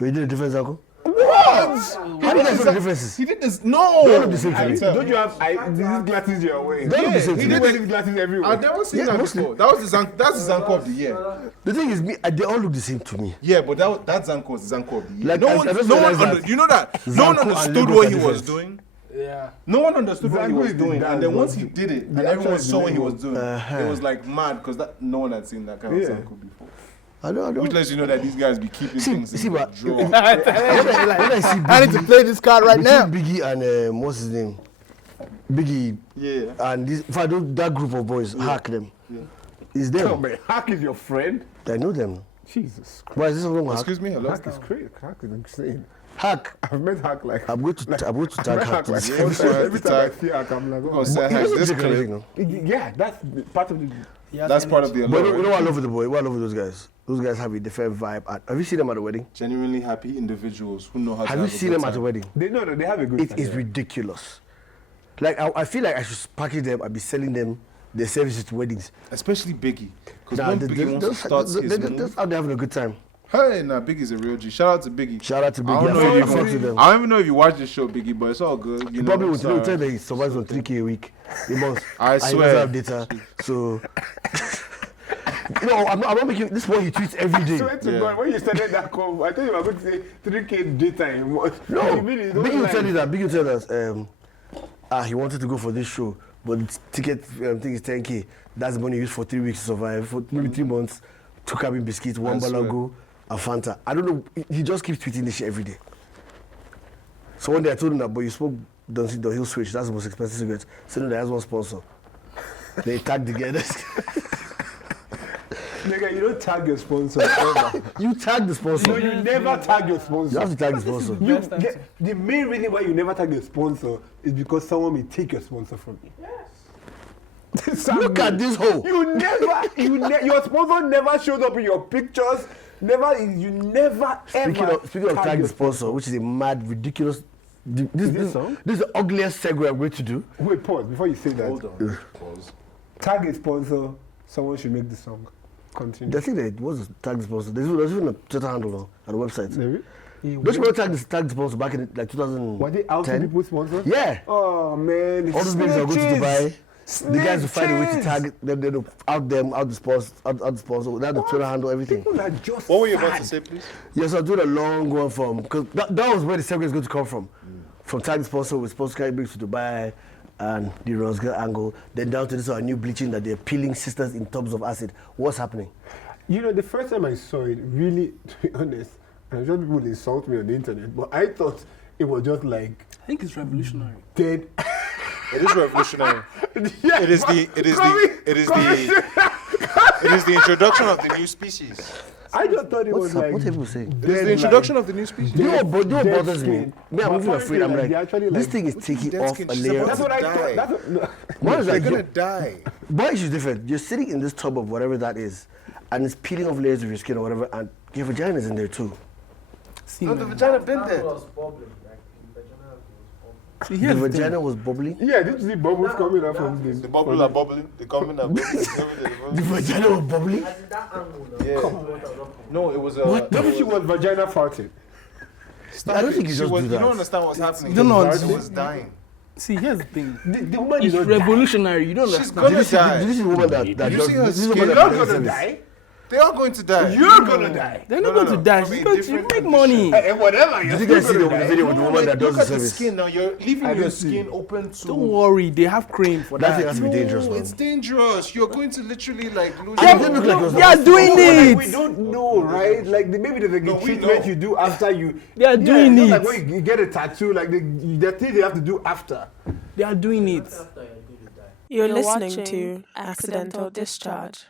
We did a difference, uncle. What? How do you guys know the differences? He did this. No. They look the same to I- me. Don't you have these glasses you're wearing? They look the same he to You did me. wear these glasses everywhere. I've never seen Yeah, that mostly. before. That was that's the Zanku of the year. The thing is, they all look the same to me. Yeah, but that Zanku was the Zanku of the year. Like, no I one, just no one realized that you know that no one Zanku and understood Lagos what are he was different. doing. Yeah. No one understood what he Zanku was is the doing, dance, and then once but he did it, and the everyone action is saw what he the was doing, it was like mad because that no one had seen that kind of Yeah. Zanku before. I don't. Which lets you know that these guys be keeping things See, in the but drawer. when I see Biggie, I need to play this card right now. between Biggie and what's his name, Biggie Yeah. and this, if I do that group of boys, hack them. It's Come them. man, Hack is your friend. I know them. Jesus Christ. Why is this wrong with hack? Excuse me, hello. Hack is crazy. Hack is insane. Hack. I've met Hack like. I'm going to tag I've hack. met Hack like this. Yeah, one we time. should Every have time I to see Hack, I'm like, Oh, oh. say, He "Hey, doesn't this take anything, clip." no? Yeah, that's part of the. That's part of the But you allure. know what I love with the boy? What I love with those guys? Those guys have a different vibe. Have you seen them at the wedding? Genuinely happy individuals who know how to Have you a seen good them at the time. wedding? No, they have a good It time. is ridiculous. Like I feel like I should package them and be selling them their services to weddings. Especially Biggie. Because Nah, when Biggie wants to start his move, that's how they're having a good time. hey, nah, Biggie's a real G. Shout out to Biggie. Shout out to I Biggie. don't, I know fuck- if I you, fuck with them. I don't even know if you watch the show, Biggie, but it's all good. You He know, probably it's will tell alright. that he survives on 3K a week, a month. I And he swear. doesn't have data. So You know, I'm not making this one he tweets every I day. swear to Yeah. God, when you started that call, I thought you were going to say 3K data in one. No, You mean it's not Big will like- tell you that. Big will tell us, he wanted to go for this show, but the ticket thing is 10K. That's the money he used for 3 weeks to survive, for maybe 3 months. 2 cabin biscuits, 1 I swear. balago, and Fanta. I don't know. He just keeps tweeting this shit every day. So one day I told him that, but you spoke the Hill Switch. That's the most expensive cigarette. So no, that has one sponsor. They tagged together. Nigga, you don't tag your sponsor ever. You tag the sponsor. No, you never tag your sponsor. You have to tag the sponsor. You get, the main reason why you never tag your sponsor is because someone may take your sponsor from you. Yes. Look at this hole. Your sponsor never showed up in your pictures. You never ever. Speaking of tag tag your the sponsor, which is a mad, ridiculous. this song? This is the ugliest segue I'm going to do. Wait, pause before you say that. Hold on. Pause. Tag a sponsor. Someone should make the song. Continue. I think that it was a tag the sponsor. There's even a Twitter handle now and a website. Maybe? Don't you remember tag the sponsor back in like 2010? Were they outing people's sponsors? Yeah. Oh man. All those babies that go to Dubai. The guys will find a way to Snitches. tag them, out the sponsor, that the Twitter handle, everything. People are just What were you about sad. to say, please? Yes, I'll do the long one from, because that was where the segue is going to come from. From tag the sponsor, we're supposed to carry bricks to Dubai and the Rosgirl angle, then down to this our new bleaching that they're peeling sisters in tubs of acid. What's happening? You know, the first time I saw it, really, to be honest, I'm sure people will insult me on the internet, but I thought it was just like I think it's revolutionary. dead. It is revolutionary. Yeah, It is the introduction of the new species. I just thought it was like. What people say? It is the introduction of the new species. Do you know what dead bothers me? skin. Me, I'm But even afraid. I'm honestly, like, they actually this like- thing is taking dead off skin? a She's layer. about That's to what I die. thought. That's what, no. Mine is They're like, gonna die. my issue is different. You're sitting in this tub of whatever that is, and it's peeling off layers of your skin or whatever, and your vagina is in there too. See, No, the man. vagina been That there. was bubbling. Like, the vagina was bubbling. See, The here's the vagina thing. was bubbling. Yeah, did you see bubbles coming out from the. The bubble are bubbling. The coming are The bubbling. vagina was bubbling. As in that angle, now. Yeah. Come on. No, it was Maybe she was vagina farting. I don't think you just do You that. don't understand what's happening. You don't know She what- was dying. See, here's the thing. The woman It's is not dying. revolutionary. You don't She's understand. gonna die. Did you see the woman that Did you does see her this is the skin? woman You're that not does gonna service. die. They are going to die. You're gonna die. They're No, not no, going no. to die. From a She's going to different make condition. money. And whatever. Did you guys see the video with the woman that does Look the at the service? skin now. You're leaving I your don't see. skin open to. Don't worry, they have crane for That thing that. has to be dangerous, man. It's dangerous. You're going to literally like lose. It didn't look like it was They are doing Like, we it. don't know, right? Like maybe there's like No, a we treatment know. you do after you. They are doing it's it. not like when you get a tattoo, like the thing they have to do after. They are doing it. After you're going to die. You're You're listening watching to Accidental Discharge.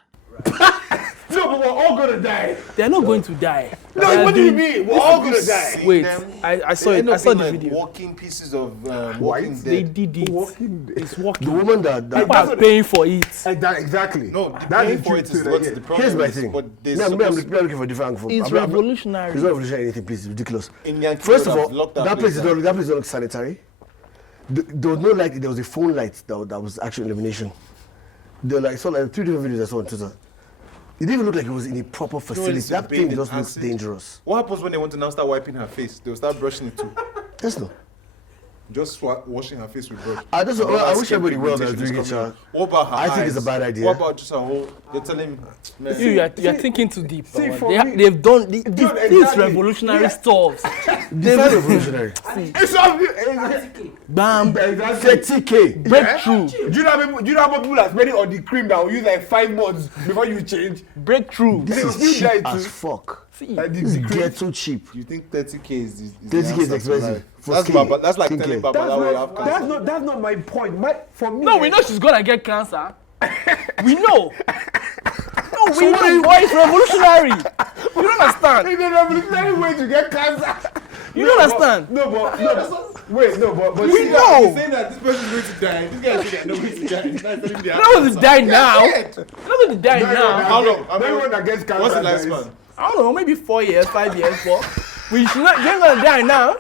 No, but we're all gonna die. They are not going to die. They No, are what do you doing- mean? We're all gonna die. Wait, them? I saw They it. end I up saw being the like video. walking pieces of White? Walking They Dead. did it. Walking. It's The working. woman that People that's are what- paying for it. Exactly. No, the That's paying the for truth it is to what's that, the problem. Here's my is, thing. But there's Me, I'm supposed- looking for a different angle. It's revolutionary. It's not revolutionary anything, please. It's ridiculous. in Yankee First of Road, all, I've locked that place down. doesn't look sanitary. There was no light. There was a phone light that was actual illumination. There were like, saw like 3 different videos I saw on Twitter. It didn't even look like it was in a proper facility. it's That bathed thing in just looks acid. dangerous. What happens when they want to now start wiping her face? They'll start brushing it too. Yes, no. Just washing her face with brush. I just- And all I that wish skin everybody well that's pigmentation is doing it, coming out. What about her I think it's eyes? a bad idea. What about just her whole? You're telling me, man. You are thinking too deep. see, Baba. for They me- they've done these exactly. revolutionary Yeah. stuff. This is revolutionary. It's obvious. Bam, 30K. breakthrough, Do you know how many people are spending on the cream that will use like 5 months before you change? breakthrough. This They is still cheap die as too. fuck. Like This the cream. gets so cheap. You think 30K is 30K is expensive. For That's skin. that's like Skin telling care. Baba that will have cancer. That's not my point. For me, No, we know she's gonna get cancer. We know. No, we what are know. you- Boy, it's revolutionary. You don't understand. It's a revolutionary way to get cancer. You don't understand. No, but wait, no, but We see, know. He's saying that this person is going to die. This guy is saying that nobody's going to die. He's not telling me they have They're not going to cancer. die now. Dead. They're not going to die now. How long? Everyone that gets cancer What's the dies. lifespan? I don't know, maybe 4 years, 5 years, but we should not. They're going to die now.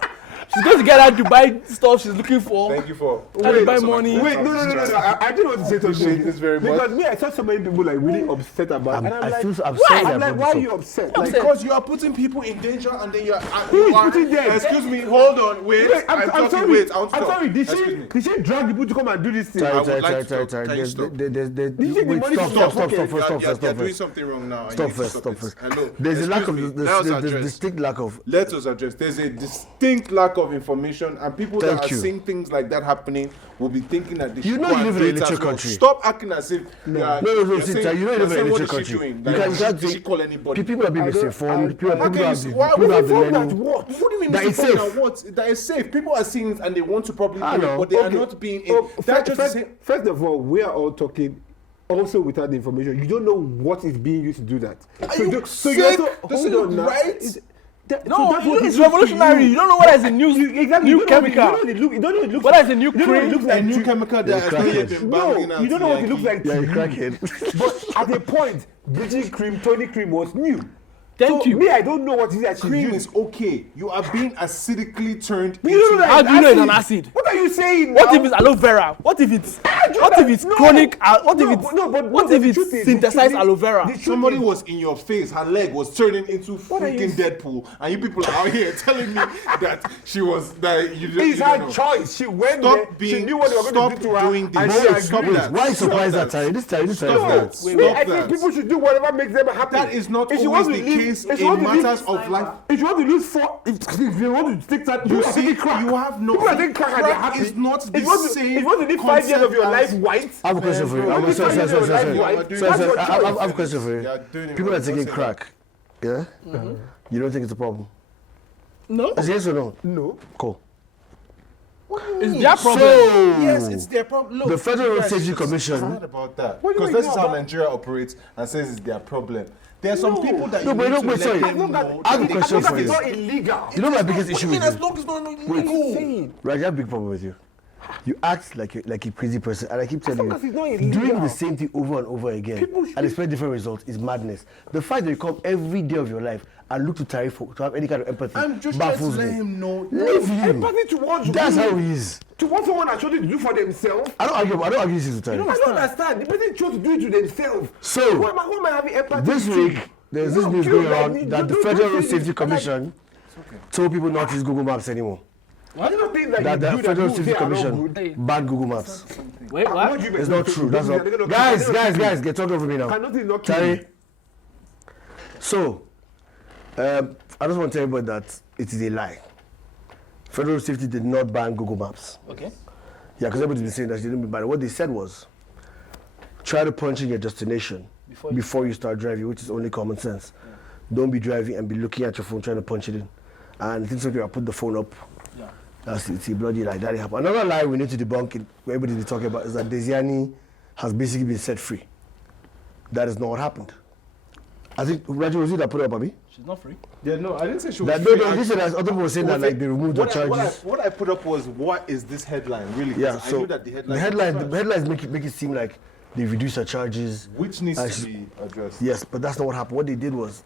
She's going to get her Dubai stuff she's looking for. Thank you for. Dubai money. Wait, no. I didn't want to say Appreciate something. this very much. Because me, I saw so many people like really upset about it. And I'm like, I'm sorry I'm like, about why are this. you upset? Like, because you are putting people in danger and then Who is putting them? Excuse me, hold on, wait. I'm sorry. Wait, I want to I'm talk. sorry. Did Excuse me. she drag people to come and do this thing? I would like to talk. Can you stop? You're doing something wrong now. Stop first. Hello. There's a lack of Excuse me. Let us there's address. distinct lack of. Let us address. There's a distinct lack of information, and people Thank that are you. seeing things like that happening will be thinking that they You should know go you and live in a do it as literate well. country. Stop acting as if No, you're Sita, saying- you know you live you're in a saying, what literate is she country. doing? You Like, can't did she say- call anybody? People are being misinformed. People have Why people have the would learning. what? What do you mean That is misinformed safe. and what? That is safe. People are seeing it and they want to probably I do it, know. but they are Okay. not being. First of all, we are all talking also without the information. You don't know what is being used to do that. So you also This hold is on now. right. No, that's what it's it looks to revolutionary. You don't know what is a new Exactly. new You don't know chemical. what it looks What is a new you don't know what it looks cream? A new like. chemical that has not yet been banging No, out you don't know what it looks like. Yeah, to you you. crackhead. But at a point, bleaching cream, toning cream was new. Thank So you. me, I don't know what it is that she's Cream using. is okay. You are being acidically turned You don't know into. How do you know it's an acid. acid? What are you saying? What now? if it's aloe vera? What if it's No. chronic? What if No, it's but what if the it's truth is- synthesized the- aloe vera? the truth Somebody is- was in your face, her leg was turning into are you freaking Deadpool, and you people are out here telling me that she was that you It's you don't her know. choice. She went Stop there. being. She knew what they were going Stop to do to her. doing and this. she Wait, stop agreed. that. Why Stop surprise that. that time? This time Stop is that. Me, Stop I that. think people should do whatever makes them happy. That is not If you always want the to live- case if you in want to live- matters of life. If you want to lose if you want to stick that, You are see, taking crack. you have no. People are taking crack and they're Crack happy. is not the If you want to- same. If you want to live 5 years of your life concept white, I have a question for you. Sorry, Sorry. That's your I choice. have a question for you. Yeah, doing it People wrong. are taking Don't say crack. Yeah? You don't think it's a problem? No, Is it yes or no? no. Cool. it's their problem. that. Yes, it's their problem. Look, The Federal you guys, Safety it's Commission- not about that. What do you Because mean this is not how about- Nigeria operates and says it's their problem. There are some No. people that No, you but need no, to but let sorry. them know I have a that they question As for long as it's you. not illegal. You know my biggest What do issue you mean with as you? long as it's not Wait. illegal? Right, I have a big problem with you. You act like a crazy person, and I keep telling long as it's not you, illegal. doing the same thing over and over again People should- and expect different results is madness. The fact that you come every day of your life and look to Tari for to have any kind of empathy I'm just trying to baffles let me. him know. Leave him. Empathy towards That's who? how he is. To what someone has chosen to do for themselves. I don't argue this with Tari. I don't understand. The person chose to do it to themselves. So, why am I having empathy? This with week, you? there's You this know, news you going like around me. that the Don't Federal say Safety this. Commission told people not to use Google Maps anymore. I don't think that That the you do Federal that Safety you are not Commission good. banned Google Maps. Wait, what? It's not true. That's not. Guys, get talking over me now. Cannot is not kill Tari. you. So, I just want to tell everybody that it is a lie. Federal Safety did not ban Google Maps. Okay. Yeah, because everybody's been saying that they didn't ban it. What they said was, try to punch in your destination before you start driving, which is only common sense. Don't be driving and be looking at your phone trying to punch it in. And I think some people put the phone up. Yeah. That's it's a bloody lie. That happened. Another lie we need to debunk, everybody's been talking about, is that Desiani has basically been set free. That is not what happened. I think, Raju, was it that put it up, Abi? She's not free. Yeah, no, I didn't say she was That, free. no, this is other people were saying that like they removed the charges. What I put up was, what is this headline really? 'Cause Yeah, I so knew that the the headlines make it seem like they reduced her charges. which needs and to she- be addressed. Yes, but that's not what happened. What they did was,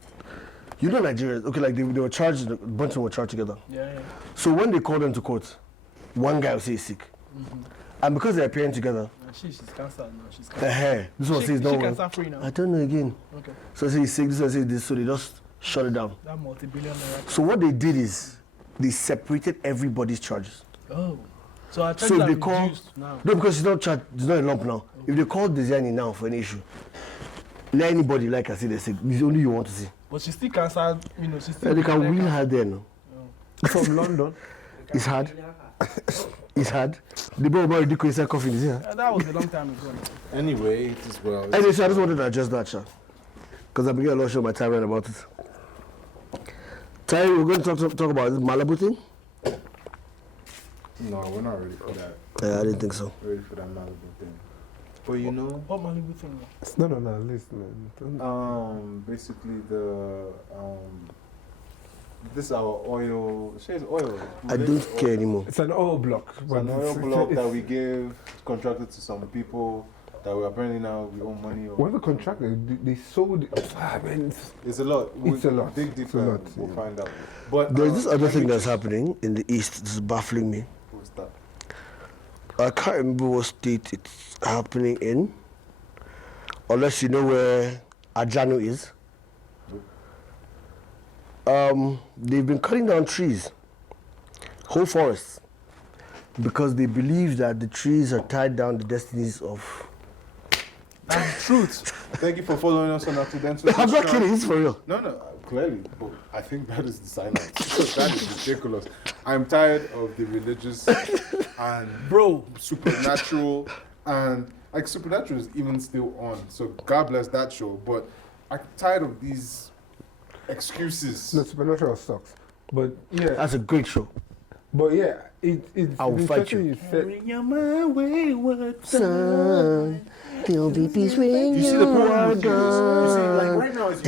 you know, Nigerians, okay, like they were charged, a bunch of them were charged together. Yeah. So when they called them to court, one guy will say he's sick. And because they're appearing together, She's cancelled now. She's the cancelled. hair, this one says no She one. cancer free now. I don't know again. Okay. So I say he's sick, this one says this, so they just shut it down. That multi-billion naira. So what they did is, they separated everybody's charges. Oh. So our So charges if are they call, reduced now. no, because it's not charged, it's not a lump now. If they call Desiani now for an issue, let anybody like I say they say, it's only you want to see. But she's still cancelled, you know, she's still... And they can wheel her there now. From London. It's hard. It's hard. The boy about the inside coffin is here. That was a long time ago. Anyway, it is well. Anyway, so I just wanted to adjust that, Sha. Because I've been getting a lot of show my time about it. Ty, we're going to talk about this Malibu thing? No, we're not ready for that. Yeah, I didn't think so. We're ready for that Malibu thing. But you know, What Malibu thing? No, listen. basically this is our oil. Shares oil. I don't care anymore. It's an oil block. It's an oil block that we give contracted to some people. that we apparently now we owe money. Or Whoever contracted, they sold. it's a lot. It's a lot. Dig deep. It's a lot, We'll yeah. find out. But There's this other thing that's languages- happening in the East. This is baffling me. What's that? I can't remember what state it's happening in. Unless you know where Ajano is. They've been cutting down trees, whole forests, because they believe that the trees are tied down the destinies of. That's the truth. Thank you for following us on Accidental. I'm not Discharge. kidding, it's for real. No, clearly, but I think that is the silence. That is ridiculous. I'm tired of the religious and Bro, supernatural, and like supernatural is even still on. So God bless that show. But I'm tired of these excuses. No, Supernatural sucks. But yeah, That's a great show. but yeah, it's I will fight interesting you. said. you're my wayward Son, there'll be peace when You see the you problem are with you is, you see, like gone. right now it's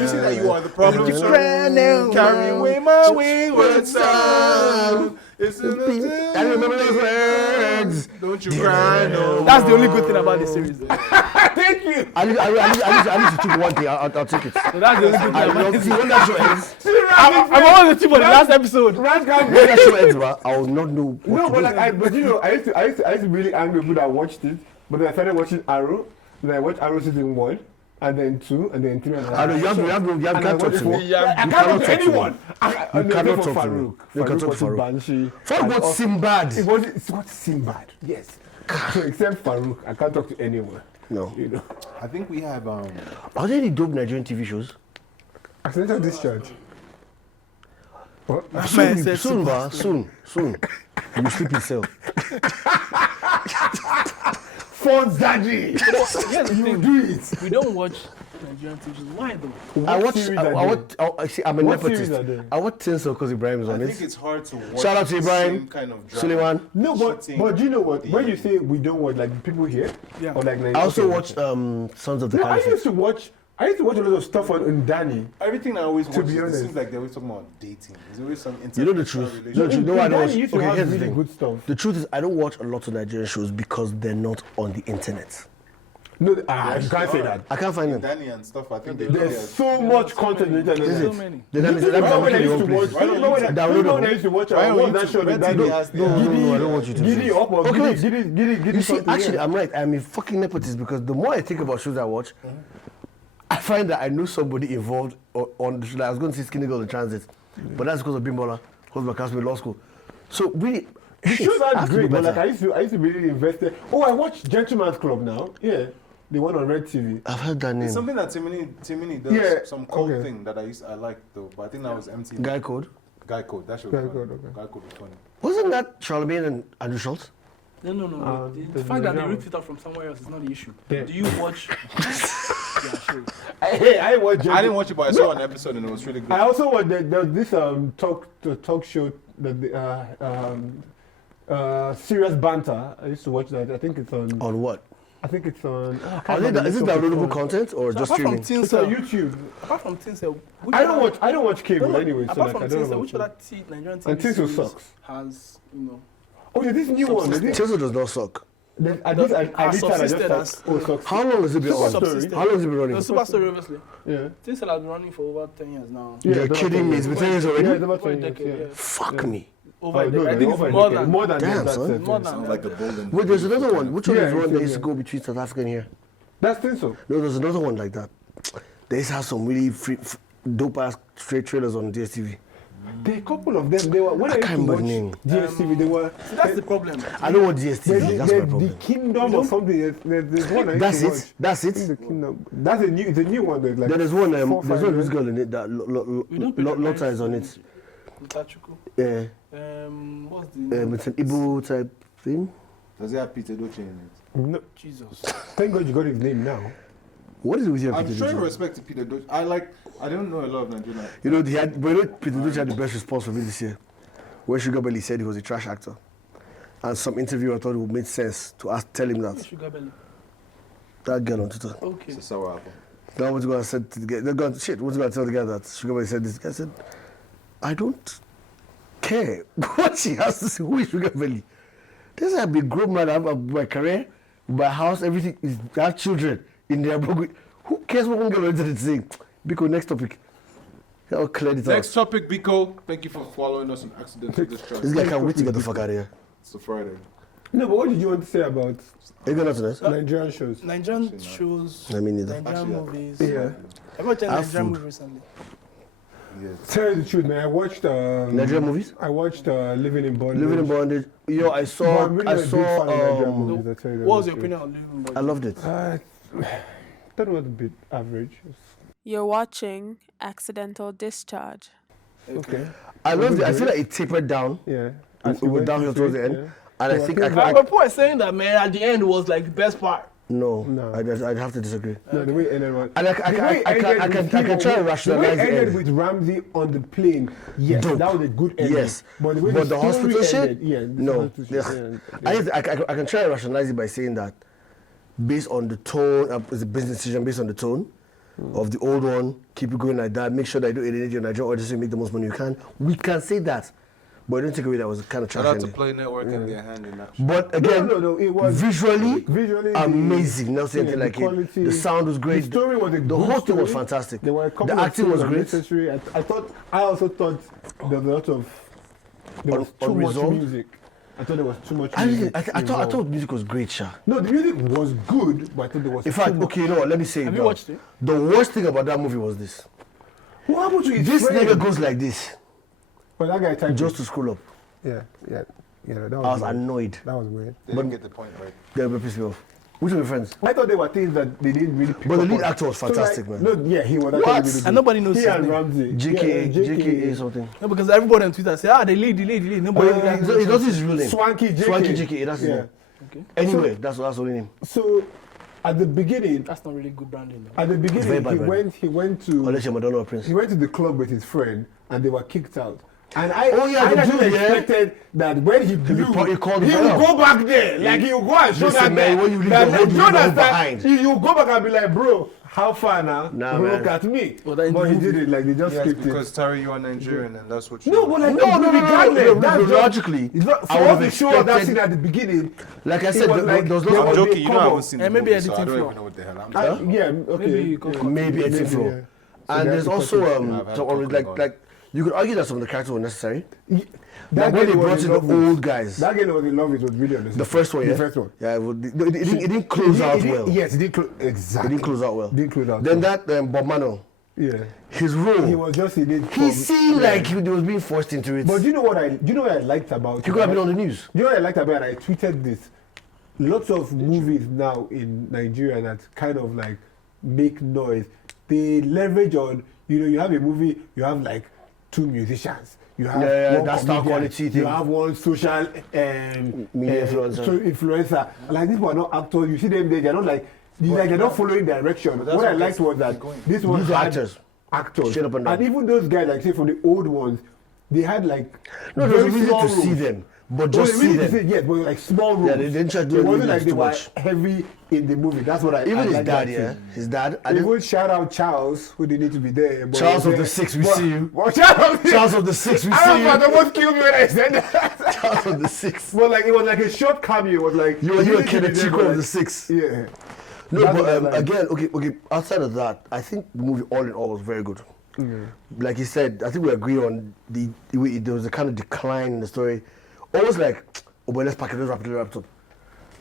you see that you are the problem. Keep son. crying now. Carry away my wayward son. It's in the I remember those words. Don't you cry no. That's the only good thing about this series. Thank you. I need to take one thing. I'll take it. So that's the only good thing I about love this see when that show ends. I'm always the tip of the last episode. Rant can't When that show ends, bro, I will not know what No, to but do. like but you know, I used to be really angry when I watched it, but then I started watching Arrow. Then I watched Arrow season 1, and then 2, and then 3, and then I know you have And I can't talk watched to four. me. Yeah, I You can't cannot talk to talk to me. anyone. You cannot talk to me. You can talk to was Farouk. Banshee. Farouk and was all- Sinbad. It's what Sinbad. Yes. So except Farouk, I can't talk to anyone. No. You know. I think we have Are there any dope Nigerian TV shows? Accidental Discharge. What? Soon, ba. Soon. You sleep in cell. Phones, daddy. Here's the You thing. do it. We don't watch Nigerian TV shows. Why though? I watch. series I are watch. I see. I'm a What nepotist. series are there? I watch Tinsel because Ibrahim is I on think it. it's hard to watch. Shout out to the Ibrahim, same kind of drama. Suleiman. No, but you know what? When you say we don't watch, like people here, Yeah. or like I also okay. watch Sons of the No, I Caliphate. used to watch a lot of stuff on Danny. Everything I always watch, To be it honest. seems like they're always talking about dating. There's always some You know the interpersonal truth. relationship. You know the truth. No, I don't Danny watch. used to Okay, have here's the really thing. good stuff. The truth is, I don't watch a lot of Nigerian shows because they're not on the internet. No, you can't say that. I can't find them. Danny and stuff. I think they There's so much content on the internet. There's so it? many. Then that means Remember when I used to watch? places. Remember when I used to watch? Why on What that YouTube? show? Where That TV has the- No, I don't want you to. Giddy up or Okay, wait. giddy You see, something, actually, yeah. I'm right. I'm a fucking nepotist because the more I think about shows I watch, I find that I knew somebody involved on the show. Like I was going to see Skinny Girl in Transit, but that's because of Bimbola, who's my classmate in law school. So really, The shit, shows I are have to great, do but like better. I used to be really invested. Oh, I watch Gentleman's Club now. Yeah, the one on Red TV. I've heard that name. It's something that Timini does, Yeah, some cool okay. thing that I like though, but I think that was MTV. Guy Code. Guy Code, that should Guy be funny. Code, okay. Guy Code was funny. Wasn't that Charlemagne and Andrew Schultz? No. The there's fact that they no- ripped it out from somewhere else is not the issue. Yeah. Do you watch? Yeah, sure. I watch. I didn't watch it, but I saw an episode and it was really good. I also watched this talk show that Serious Banter. I used to watch that. I think it's on. On what? I think it's on. Is it downloadable content or So just apart from streaming? It's on Tinsel, YouTube. apart from Tinsel, which I other- don't watch cable anyway, so apart like from I don't Tinsel, know. which other Nigerian TV And Tinsel series sucks. has, you know, Oh, there's this new one. There's this- Tinsel does not suck. there's- I just subsisted sucks. Oh, sucks. How long has it been on? Subsisted. How long has it been running? The Super Story, obviously. Yeah. Tinsel has been running for over 10 years now. You're it's kidding about me. It's been 10 years Yeah, already? it's about Over a 10 years, decade, yeah. yeah. Fuck me. Over Oh, a decade. no, I think over it's a more decade. than More than Damn, that. son. That's more it. than Sounds like the golden. Wait, there's another one. Which one Yeah, is the one it's that good, used to yeah. go between South Africa and here? That's Tinsel. No, there's another one like that. They used to have some really dope ass straight trailers on DSTV. There are a couple of them. They were when I used to remember watch the name. DSTV. They were. See, that's the problem. I don't want DSTV. There's That's my the problem. Kingdom or something. There's one I used That's to watch. it. That's I think it. the Kingdom. That's it's a new one. There's like. Then there's one. 4, There's 5 one years. girl in it that We don't pay the Lotta rights is on to it. Utachuku. Yeah. What's the name? It's an Igbo type thing. Does it have Peter Doche in it? No, Jesus. thank God you got his name now. What is it with you? I'm Peter showing Doche? respect to Peter Doche. I don't know a lot of Nigerian. You know, Peter Doche had the best response for me this year, where Sugar Belly said he was a trash actor, and some interviewer thought it would make sense to tell him that. Sugar Belly. That girl on Twitter. Okay. It's a sour apple. Now what's going to say to the guy? They're going, shit, what's going to tell the guy that Sugar Belly said this? The guy said, I don't care what she has to say. Who is Sugar Belly? This is a big group man. I have my career, my house, everything. Is I have children in there. Who cares what one girl into the thing? Because next topic. I'll clear it Next out. topic, Biko. Thank you for following us on Accidental Discharge. This guy can't wait to get the fuck out of here. It's a Friday. No, but what did you want to say about You got nothing else? Nigerian shows? Nigerian shows, I mean, neither. Nigerian movies. Yeah. I've watched a Have Nigerian food. movie recently. Tell you the truth, man. I watched Nigerian movies? I watched Living in Bondage. Living in Bondage. Yo, I But saw. I'm really I a big fan of Nigerian saw. movies. I tell you the What was your truth. opinion on Living in I Bondage? loved it. That was a bit average. You're watching Accidental Discharge. Okay. I loved it. I good. feel like it tapered down. Yeah. It went downhill towards the end. Yeah. And I So think I I, think I, But people are saying that, man, at the end was like the best part. no, No. I'd have to disagree. No, the way it ended was. And I can try to rationalize The way it the ended end. with Ramsey on the plane. Yes, Dope. that was a good ending. Yes. But the way But the the story hospital shit? ended, yeah. the No. hospital shit, Yeah. I can try to rationalize it by saying that based on the tone, it's a business decision based on the tone of the old one, keep it going like that, make sure that you don't alienate your Nigerian audience, you make the most money you can. We can say that, but don't take away that was kind of trash Shout out to ending. Play Network and their hand in that. But again, No, it was visually the- amazing. Not saying yeah, anything like the quality, it. The sound was great. The story was a The good whole thing was story. fantastic. There were a couple The of acting things was great. unnecessary. I also thought there was a lot of there was too much Unresolved? music. I thought there was too much I music. thought involved. music was great, Sha. No, the music was good, but I thought there was In too fact, much. okay, you know what? Let me say it Have you now. watched it? The worst thing about that movie was this. What happened to his This friend? nigga goes like this But that guy typed just it. to scroll up. Yeah, that I was was weird. annoyed. That was weird. They didn't get the point right. They were pissed me off. Which of your friends? I thought there were things that they didn't really pick But the up lead on. actor was fantastic, man. No, yeah, he was What? actually really good. And nobody knows He his and name. Ramsey. JKA something. No, because everybody on Twitter say, the lead. Nobody It's not his real name. Swanky JK. Swanky JKA, that's his Yeah. name. Okay. Anyway, that's the only name. So, at the beginning, That's not really good branding. Though. at the beginning, very bad brand. he went to Unless you're Madonna or Prince. he went to the club with his friend, and they were kicked out. And I the actually dude, yeah. expected that when he blew, he called he him would out. go back there, like he would go and show Listen, that man, guy. when you leave that the hood, you show leave the that hood behind. you go back and be like, bro, how far now? Nah, Look man. at me. Well, that in But the he movie- did it like they just Yes, skipped it. because Terry, you are Nigerian, and that's what you. No, but like No, regardless, that's just- logically, it's not, I for would us have to show us that expected- scene at the beginning. Like I it said, was like there was there no I'm was joking. a You know, I cover. haven't seen the maybe movie, so I editing don't floor. even know what the hell I'm saying. Yeah, okay. Maybe you go cut. maybe editing flow. yeah. So And that's there's the also question. I've had so, talking like about like you could argue that some of the characters were necessary. That Like when girl they was brought in in love the with- old guys. That girl was in love with was really unnecessary. The first one, yeah. The first one. Yeah, it didn't close out well. Yes, it didn't close. It Exactly. didn't close out well. Didn't close out Then well. that Bob Mano, Yeah. his role, He was just in it. he from- seemed yeah. like he was being forced into it. But do you know what I liked about He it? could have been on the news. You know what I liked about it? I tweeted this. Lots of movies now in Nigeria that kind of like make noise. They leverage on, you have a movie, you have like 2 musicians. You have Yeah, one that star comedian, quality You thing. have one social Media influencer. influencer. Like these were not actors. You see them there, they're not like they're not following direction. that's What I what liked was that this one These are had actors. actors. Straight up and down. even those guys, like say from the old ones, they had like No, there's a very reason small to see roles. them, but Oh, just they see really them. did, yes, but like small roles. Yeah, they didn't try to do It wasn't anything like they too were much. heavy in the movie. That's what I Even I his like dad, that yeah, thing. his dad. I didn't, Even shout out Charles, who didn't need to be there. But Charles was of the there. Six, we But- see you. But Charles, Charles of the Six, we I see don't know, you. almost killed me when I said that. Charles of the Six. But like it was like a short cameo. It was like You he were didn't need to be Kenneth there, Chico but, of like, the Six. Yeah. No, That's but what I like. again, okay. Outside of that, I think the movie all in all was very good. Like he said, I think we agree on the way there was a kind of decline in the story. Almost like, oh, but let's pack it, let's wrap it up.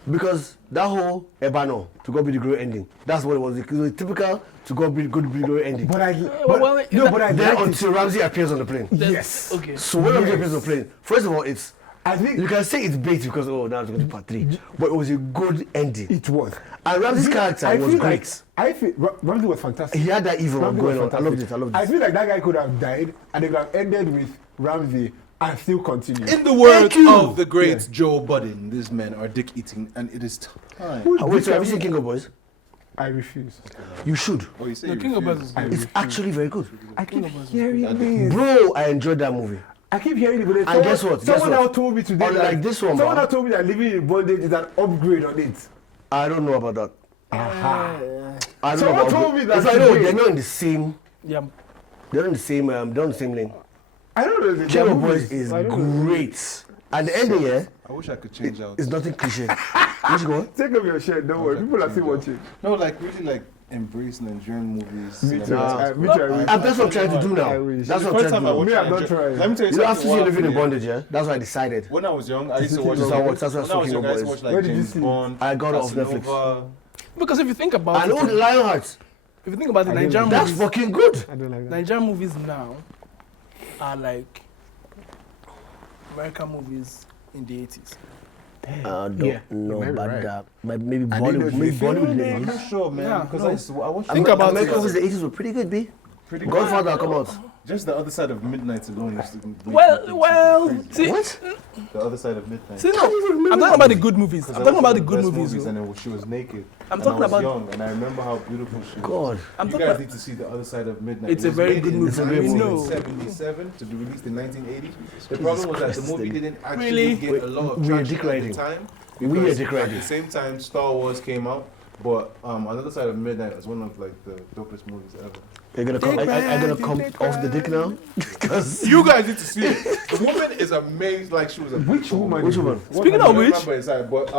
Because that whole Ebano to go be the glory ending, that's what it was. It was typical to go be good glory ending. But I well, but I Then liked it. until Ramsey appears on the plane. Yes. Okay. So when Ramsey Yes. appears on the plane, first of all, it's I think you can say it's bait because now it's going to part 3, but it was a good ending. it was. And Ramsey's character I was feel great. like I feel Ramsey was fantastic. He had that evil Ramsey going was on. I loved fantastic. it. I loved I it. feel like that guy could have died and they could have ended with Ramsey and still continue. In the words Thank you. of the great Joe Budden, these men are dick eating, and it is time. Wait, so have you seen King of Boys? I refuse. You should. Oh, you say The you King of refuse. Birds is good. It's actually very good. I keep hearing this. Bro, I enjoyed that movie. I keep hearing it. But And guess what? Someone Guess what? now told me today Unlike this one, someone man. now told me that living in bondage is an upgrade on it. I don't know about that. I don't Someone know about told me that If I know, today. they're not in the same. Yeah. They're not in the same. They're on the same lane. I don't know. King of Boys is I don't know. great. And the ending, yeah, I wish I could change out. is nothing cliche. Which go on? Take off your shirt, don't worry. People are still watching. No, like really like embrace Nigerian movies. Me too. Nah. Me too. I wish. And that's what I'm trying to do I now. wish. That's what I'm First trying time I to do. watched Me, I'm not Nigeria- trying. Let me tell you You have to something. see what living in happened, bondage, yeah? That's why I decided. When I was young, I used to This watch. is Star Wars, that's what I was When I was talking young, I used to about. watch Where like did you James see it? Bond. I got it off Casanova. Because if you think about And it, all the Lionhearts. if you think about the I don't Nigerian know. That's movies, fucking good. I don't like that. Nigerian movies now are like American movies in the 80s. I don't Yeah, know you might be about right. that. Maybe I didn't know Bollywood, if maybe you feel Bollywood it. I'm ladies. not sure, man. Yeah, because no. I used to. I watched. Think about American it. movies in the 80s were pretty good, B. Pretty Godfather come out. Just the other side of midnight alone used to make me think Well, something crazy. see, What? The other side of midnight. see, no, I'm talking about the good movies. I'm talking about the good movies. and then she was naked. I'm and talking I was about- young, and I remember how beautiful she was. God. I'm You talking guys about, need to see the other side of midnight. It's It a was very made good in movie. It's a great movie. 1977 to be released in 1980. The problem was that the movie didn't actually Really? get a lot of We are traction dick at riding. the time. We are because dick At riding. the same time, Star Wars came out, but Another Side of Midnight was one of like the dopest movies ever. You're gonna come, I'm gonna come off the dick now? Because You guys need to see it. The woman is amazing. Like she was a Which woman? Which woman? Speaking I of don't which, remember inside, but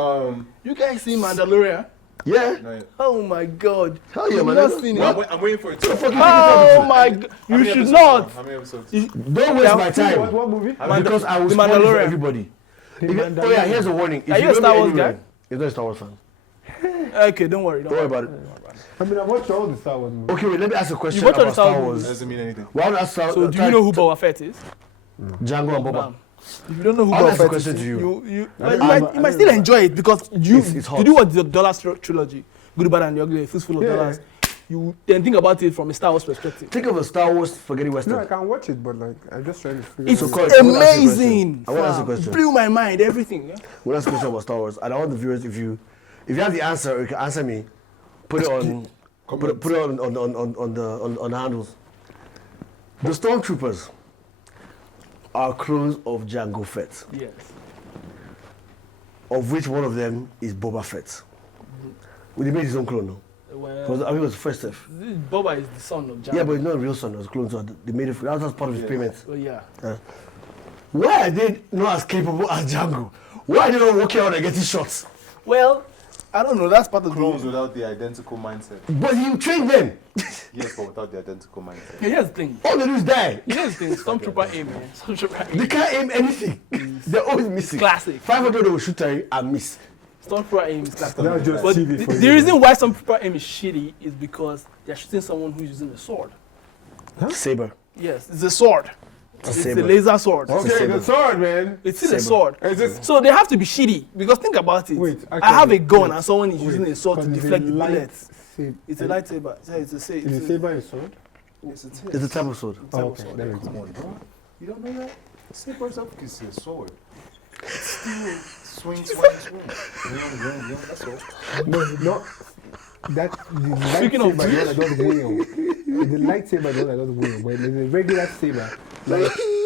you guys see Mandalorian? yeah, no, Oh my God! hell yeah, You've man. not seen well, it? I'm waiting for it to. Oh my God! How You many should episodes not. now? How many episodes? Don't waste my time What movie? because I will The spoil it for Mandalorian. everybody. The Oh yeah, Mandalorian. here's a warning. If Are you a don't Star know Wars guy? anywhere, you're not a Star Wars fan. Okay, don't worry. Don't worry about it. I mean, I watched all the Star Wars movies. Okay, wait, let me ask a question You watch all the about Star Star Wars Wars. Doesn't mean anything. Well, I want to ask Star So do you know who Boba Fett is? Django and Boba? Bam. If you don't know who I'll Boba ask a Fett question is, to you. well, you might still enjoy it because It's hot. you do what the Dollar Trilogy, Good, Bad, and the Ugly, Fistful of Yeah. Dollars. You then think about it from a Star Wars perspective. Think of a Star Wars spaghetti No, I western. can watch it, but like, I'm just trying to figure It's out. So, Korexcalibur, I want to ask you a question. amazing. I want to ask you a fam. question. Blew my mind. Everything. Yeah? We'll ask a question about Star Wars, and I want the viewers, if you have the answer, or you can answer me, put it on, put it on the handles. The stormtroopers are clones of Jango Fett, Yes. of which one of them is Boba Fett. Well, he made his own clone, no? Well, I think it was the first F. Boba is the son of Jango. Yeah, but it's not a real son, it was a clone, so they made it, that was part of his payment. Oh yeah. Why are they not as capable as Django? Why are they not walking out and getting shots? Well, I don't know. That's part of Clones the. without the identical mindset. But you train them. Yes, but without the identical mindset. Yeah, here's the thing. All they do is die. Here's the thing. Stormtrooper aim, man. Stormtrooper They aim. can't aim anything. They're always missing. Classic. 500 they will shoot at you and miss. Stormtrooper aim is classic. That's just But TV the, for the you. reason why Stormtrooper aim is shitty is because they're shooting someone who's using a sword. Saber. Yes, it's a sword. It's saber. a laser sword. Okay, Saber. the sword, man. It's still a Saber. sword. Is this So they have to be shitty because think about it. Wait, I have a actually, gun wait, and someone is using a sword to Because deflect the light bullets. sab- It's a lightsaber. Yeah, it's a Is a it's a- saber a sword? Yes, it is. It's a type of sword. Oh, okay, that makes Come sense. on, bro. You don't know that? Saber itself is a sword. Still swing. Yeah, that's all. No, that the Speaking of lightsaber that does wheel. The lightsaber that does wheel. But the regular saber,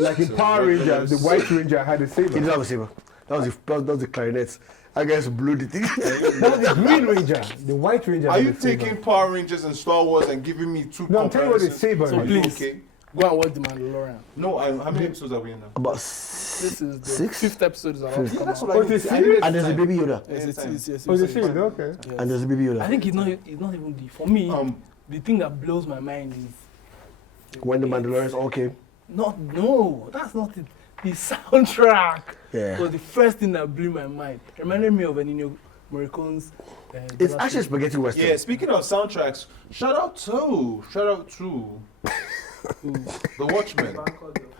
like in Power Ranger, the White Ranger had a He didn't saber. have a saber. That was the clarinet. I guess blew the thing. That was the Green Ranger. The White Ranger. Are had you a saber. taking Power Rangers and Star Wars and giving me two No, I'm telling you what a comparisons? saber So is. please. Okay. Go and watch the Mandalorian. No, how many episodes are we in now? About This is the 6. fifth episode is about to come That's out. what Oh, I it's need a to see. series? And there's a baby Yoda. Yes. Oh, the series, okay. And there's a baby I Yoda. think it's not even the for me. Um, The thing that blows my mind is When the Mandalorians all came. no, that's not it. The soundtrack Yeah. was the first thing that blew my mind. It reminded me of Ennio Morricone's. It's actually spaghetti western. yeah, speaking of soundtracks, shout out to the Watchmen.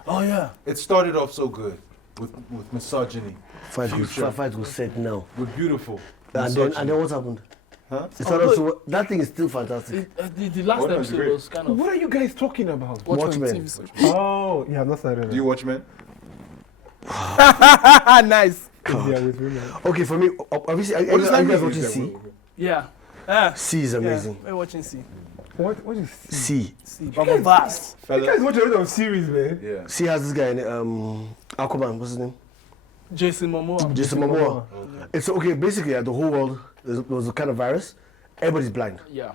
Oh yeah. It started off so good with misogyny, Fight was set now. with beautiful. And then what happened? Huh? It started so that thing is still fantastic. The last Watchmen is episode great. was kind of What are you guys talking about? Watchmen. TV series. Oh, yeah, I'm not started. Do you watch men? Nice. Yeah, with women. Okay, for me, obviously, are you guys watching C? Yeah. Yeah. C is amazing. Yeah. We're watching C. What is C. C. Baba Vast. You guys watch a lot of series, man. Yeah. C has this guy in Aquaman, what's his name? Jason Momoa. Jason Momoa. It's okay, basically, the whole world there was a kind of virus. Everybody's blind. Yeah.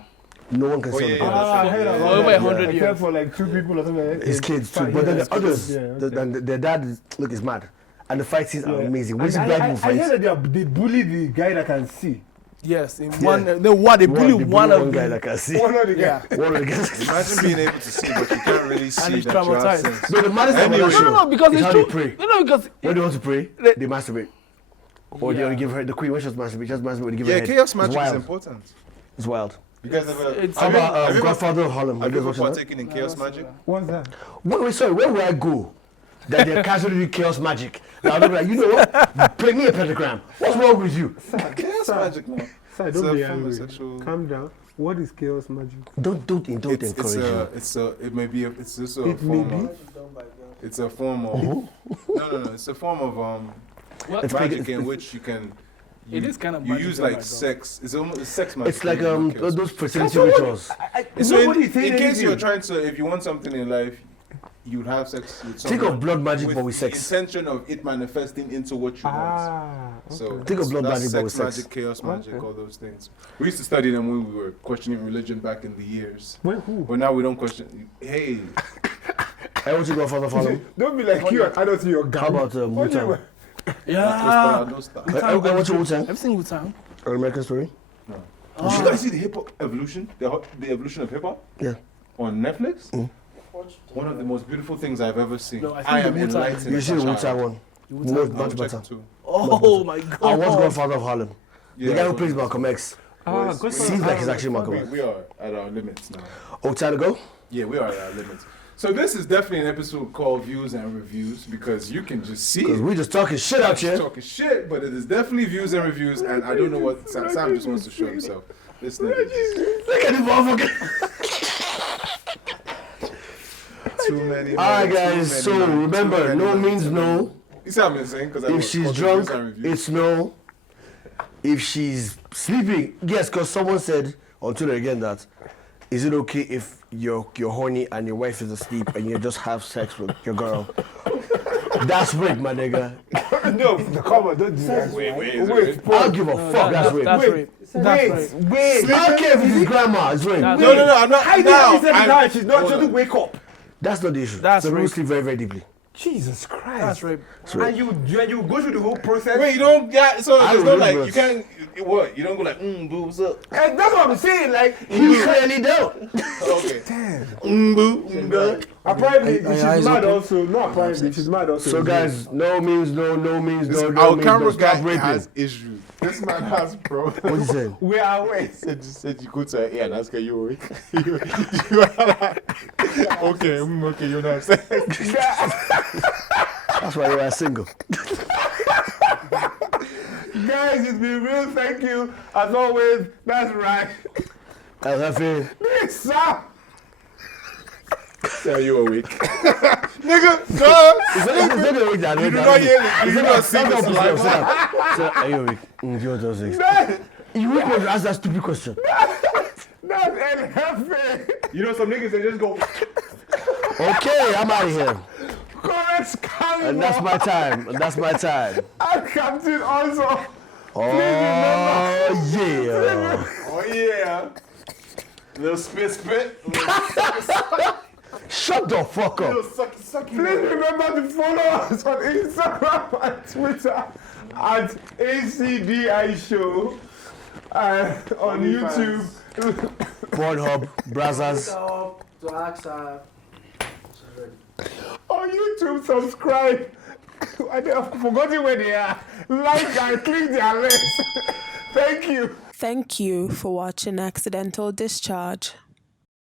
No one can Oh, see yeah, the yeah. virus. I heard Yeah. about Over that. 100 years. Except for like 2 people or something like that. His kids too. Yeah, But then his the others, kids. Yeah, okay. their dad is mad. And the fight scenes are amazing. When And the I blind hear fights, that they bully the guy that can see. Yes, in one. They bully one of guy them. that can see. One of the Yeah. guys. One of the guys. Imagine being able to see, but you can't really see he's that you have traumatized. sense. No, the maddest thing about the show No, because is it's how true. they pray. No, because When they want to pray, They- they masturbate. Or they give her the queen. When she was masturbate, they give her Yeah, head. chaos It's magic is wild. important. It's wild. You guys ever? It's- How about have you ever- Godfather of Harlem? Have Have you you ever watched that? partaken in chaos magic? What's that? Wait, sorry, where will I go? That they're casually doing chaos magic. Now I'm like, you know what? Play me a pentagram. What's wrong with you? Chaos magic, man. Sir, It's don't a be form of angry. sexual- Calm down. What is chaos magic? Don't encourage him. It may be it's just a It may form be. of it's a form of no it's a form of It's magic like- in which you can It is kind of you magic use done like by God. sex. It's almost sex magic. It's like not chaos those magic. fertility rituals. So Nobody in saying case anything. you're trying to, if you want something in life, you'd have sex with someone. Think of blood magic but with the sex. intention of it manifesting into what you want. Ah, So okay. Think of blood that's magic but with sex sex. magic, chaos magic, Okay. all those things. We used to study them when we were questioning religion back in the years. Wait, who? But now we don't question. Hey, I want to go Godfather of Harlem. Don't be like you. I don't see your How gang. about What do you- Wu-Tang? Yeah. I want to Wu-Tang. I've seen Wu-Tang. An American Story. Did you guys see the hip hop evolution? The evolution of hip hop Yeah. on Netflix. One of the most beautiful things I've ever seen. No, I I think am the Wu-Tang- enlightened. You see the Wu-Tang one. Wu-Tang. Much I will check better. it too. Oh my God. I was Godfather of Harlem. The Yeah, guy who plays Malcolm X. Ah, Boys, Godfather Seems of like he's Harlem. actually Malcolm X. we are at our limits now. Oh, time to go? Yeah, we are at our limits. So this is definitely an episode called Views and Reviews because you can just see Because it. we just talking shit out Just here. talking shit, but it is definitely Views and Reviews, and I don't know what Sam just wants to show himself. This nigga just Look at the motherfucker. too many. Alright, too guys. many, So too remember, many, no too means many. no. You see what I'm saying? Because If she's drunk, it's no. If she's sleeping, yes, because someone said on Twitter again that is it okay if you're horny and your wife is asleep and you just have sex with your girl? That's rape, my nigga. No, come on, don't do that. Wait. I don't give a fuck. That's rape. That's rape. That's rape. Wait. I don't care if it's his grandma. It's rape. That's No, I'm not. I now, didn't say I'm- that. She's not. hold She on. doesn't wake up. That's not the issue. That's the rape. rules sleep very, very deeply. Jesus Christ. That's rape. And you go through the whole process. Wait, you don't get so I there's no remember like you can't what you don't go like boobs up. And that's what I'm saying. Like He clearly don't. Okay. Damn. Apparently, Are your she's eyes mad open? also. No, apparently, she's mad also. So guys, no means no, no means no, no Our means no. camera guy Stop raping. has issues. This man has problems. What you saying? where are we? Said you go to her ear and ask her you awake. You are like, okay, you know what I'm saying. That's why you are single. Guys, it's been real. Thank you. As always, that's right. That's it. Yes, sir. Say you awake. Nigga, God. It's not a week that You do not hear me. You do not see That's this not live. So, are you awake? You're just You will ask that stupid question. That's El Jefe. You know some niggas they just go. Okay, I'm out of here. Korexcalibur. And that's my time. And that's my time. And Captain also. Oh, yeah. Oh yeah. Little spit. Shut the fuck up. Little sucky. Please remember to follow us on Instagram and Twitter at ACDI Show and on YouTube. Pornhub, Brazzers. To ask her. On YouTube, subscribe. I've forgotten where they are. Like and click their links. Thank you. Thank you for watching Accidental Discharge.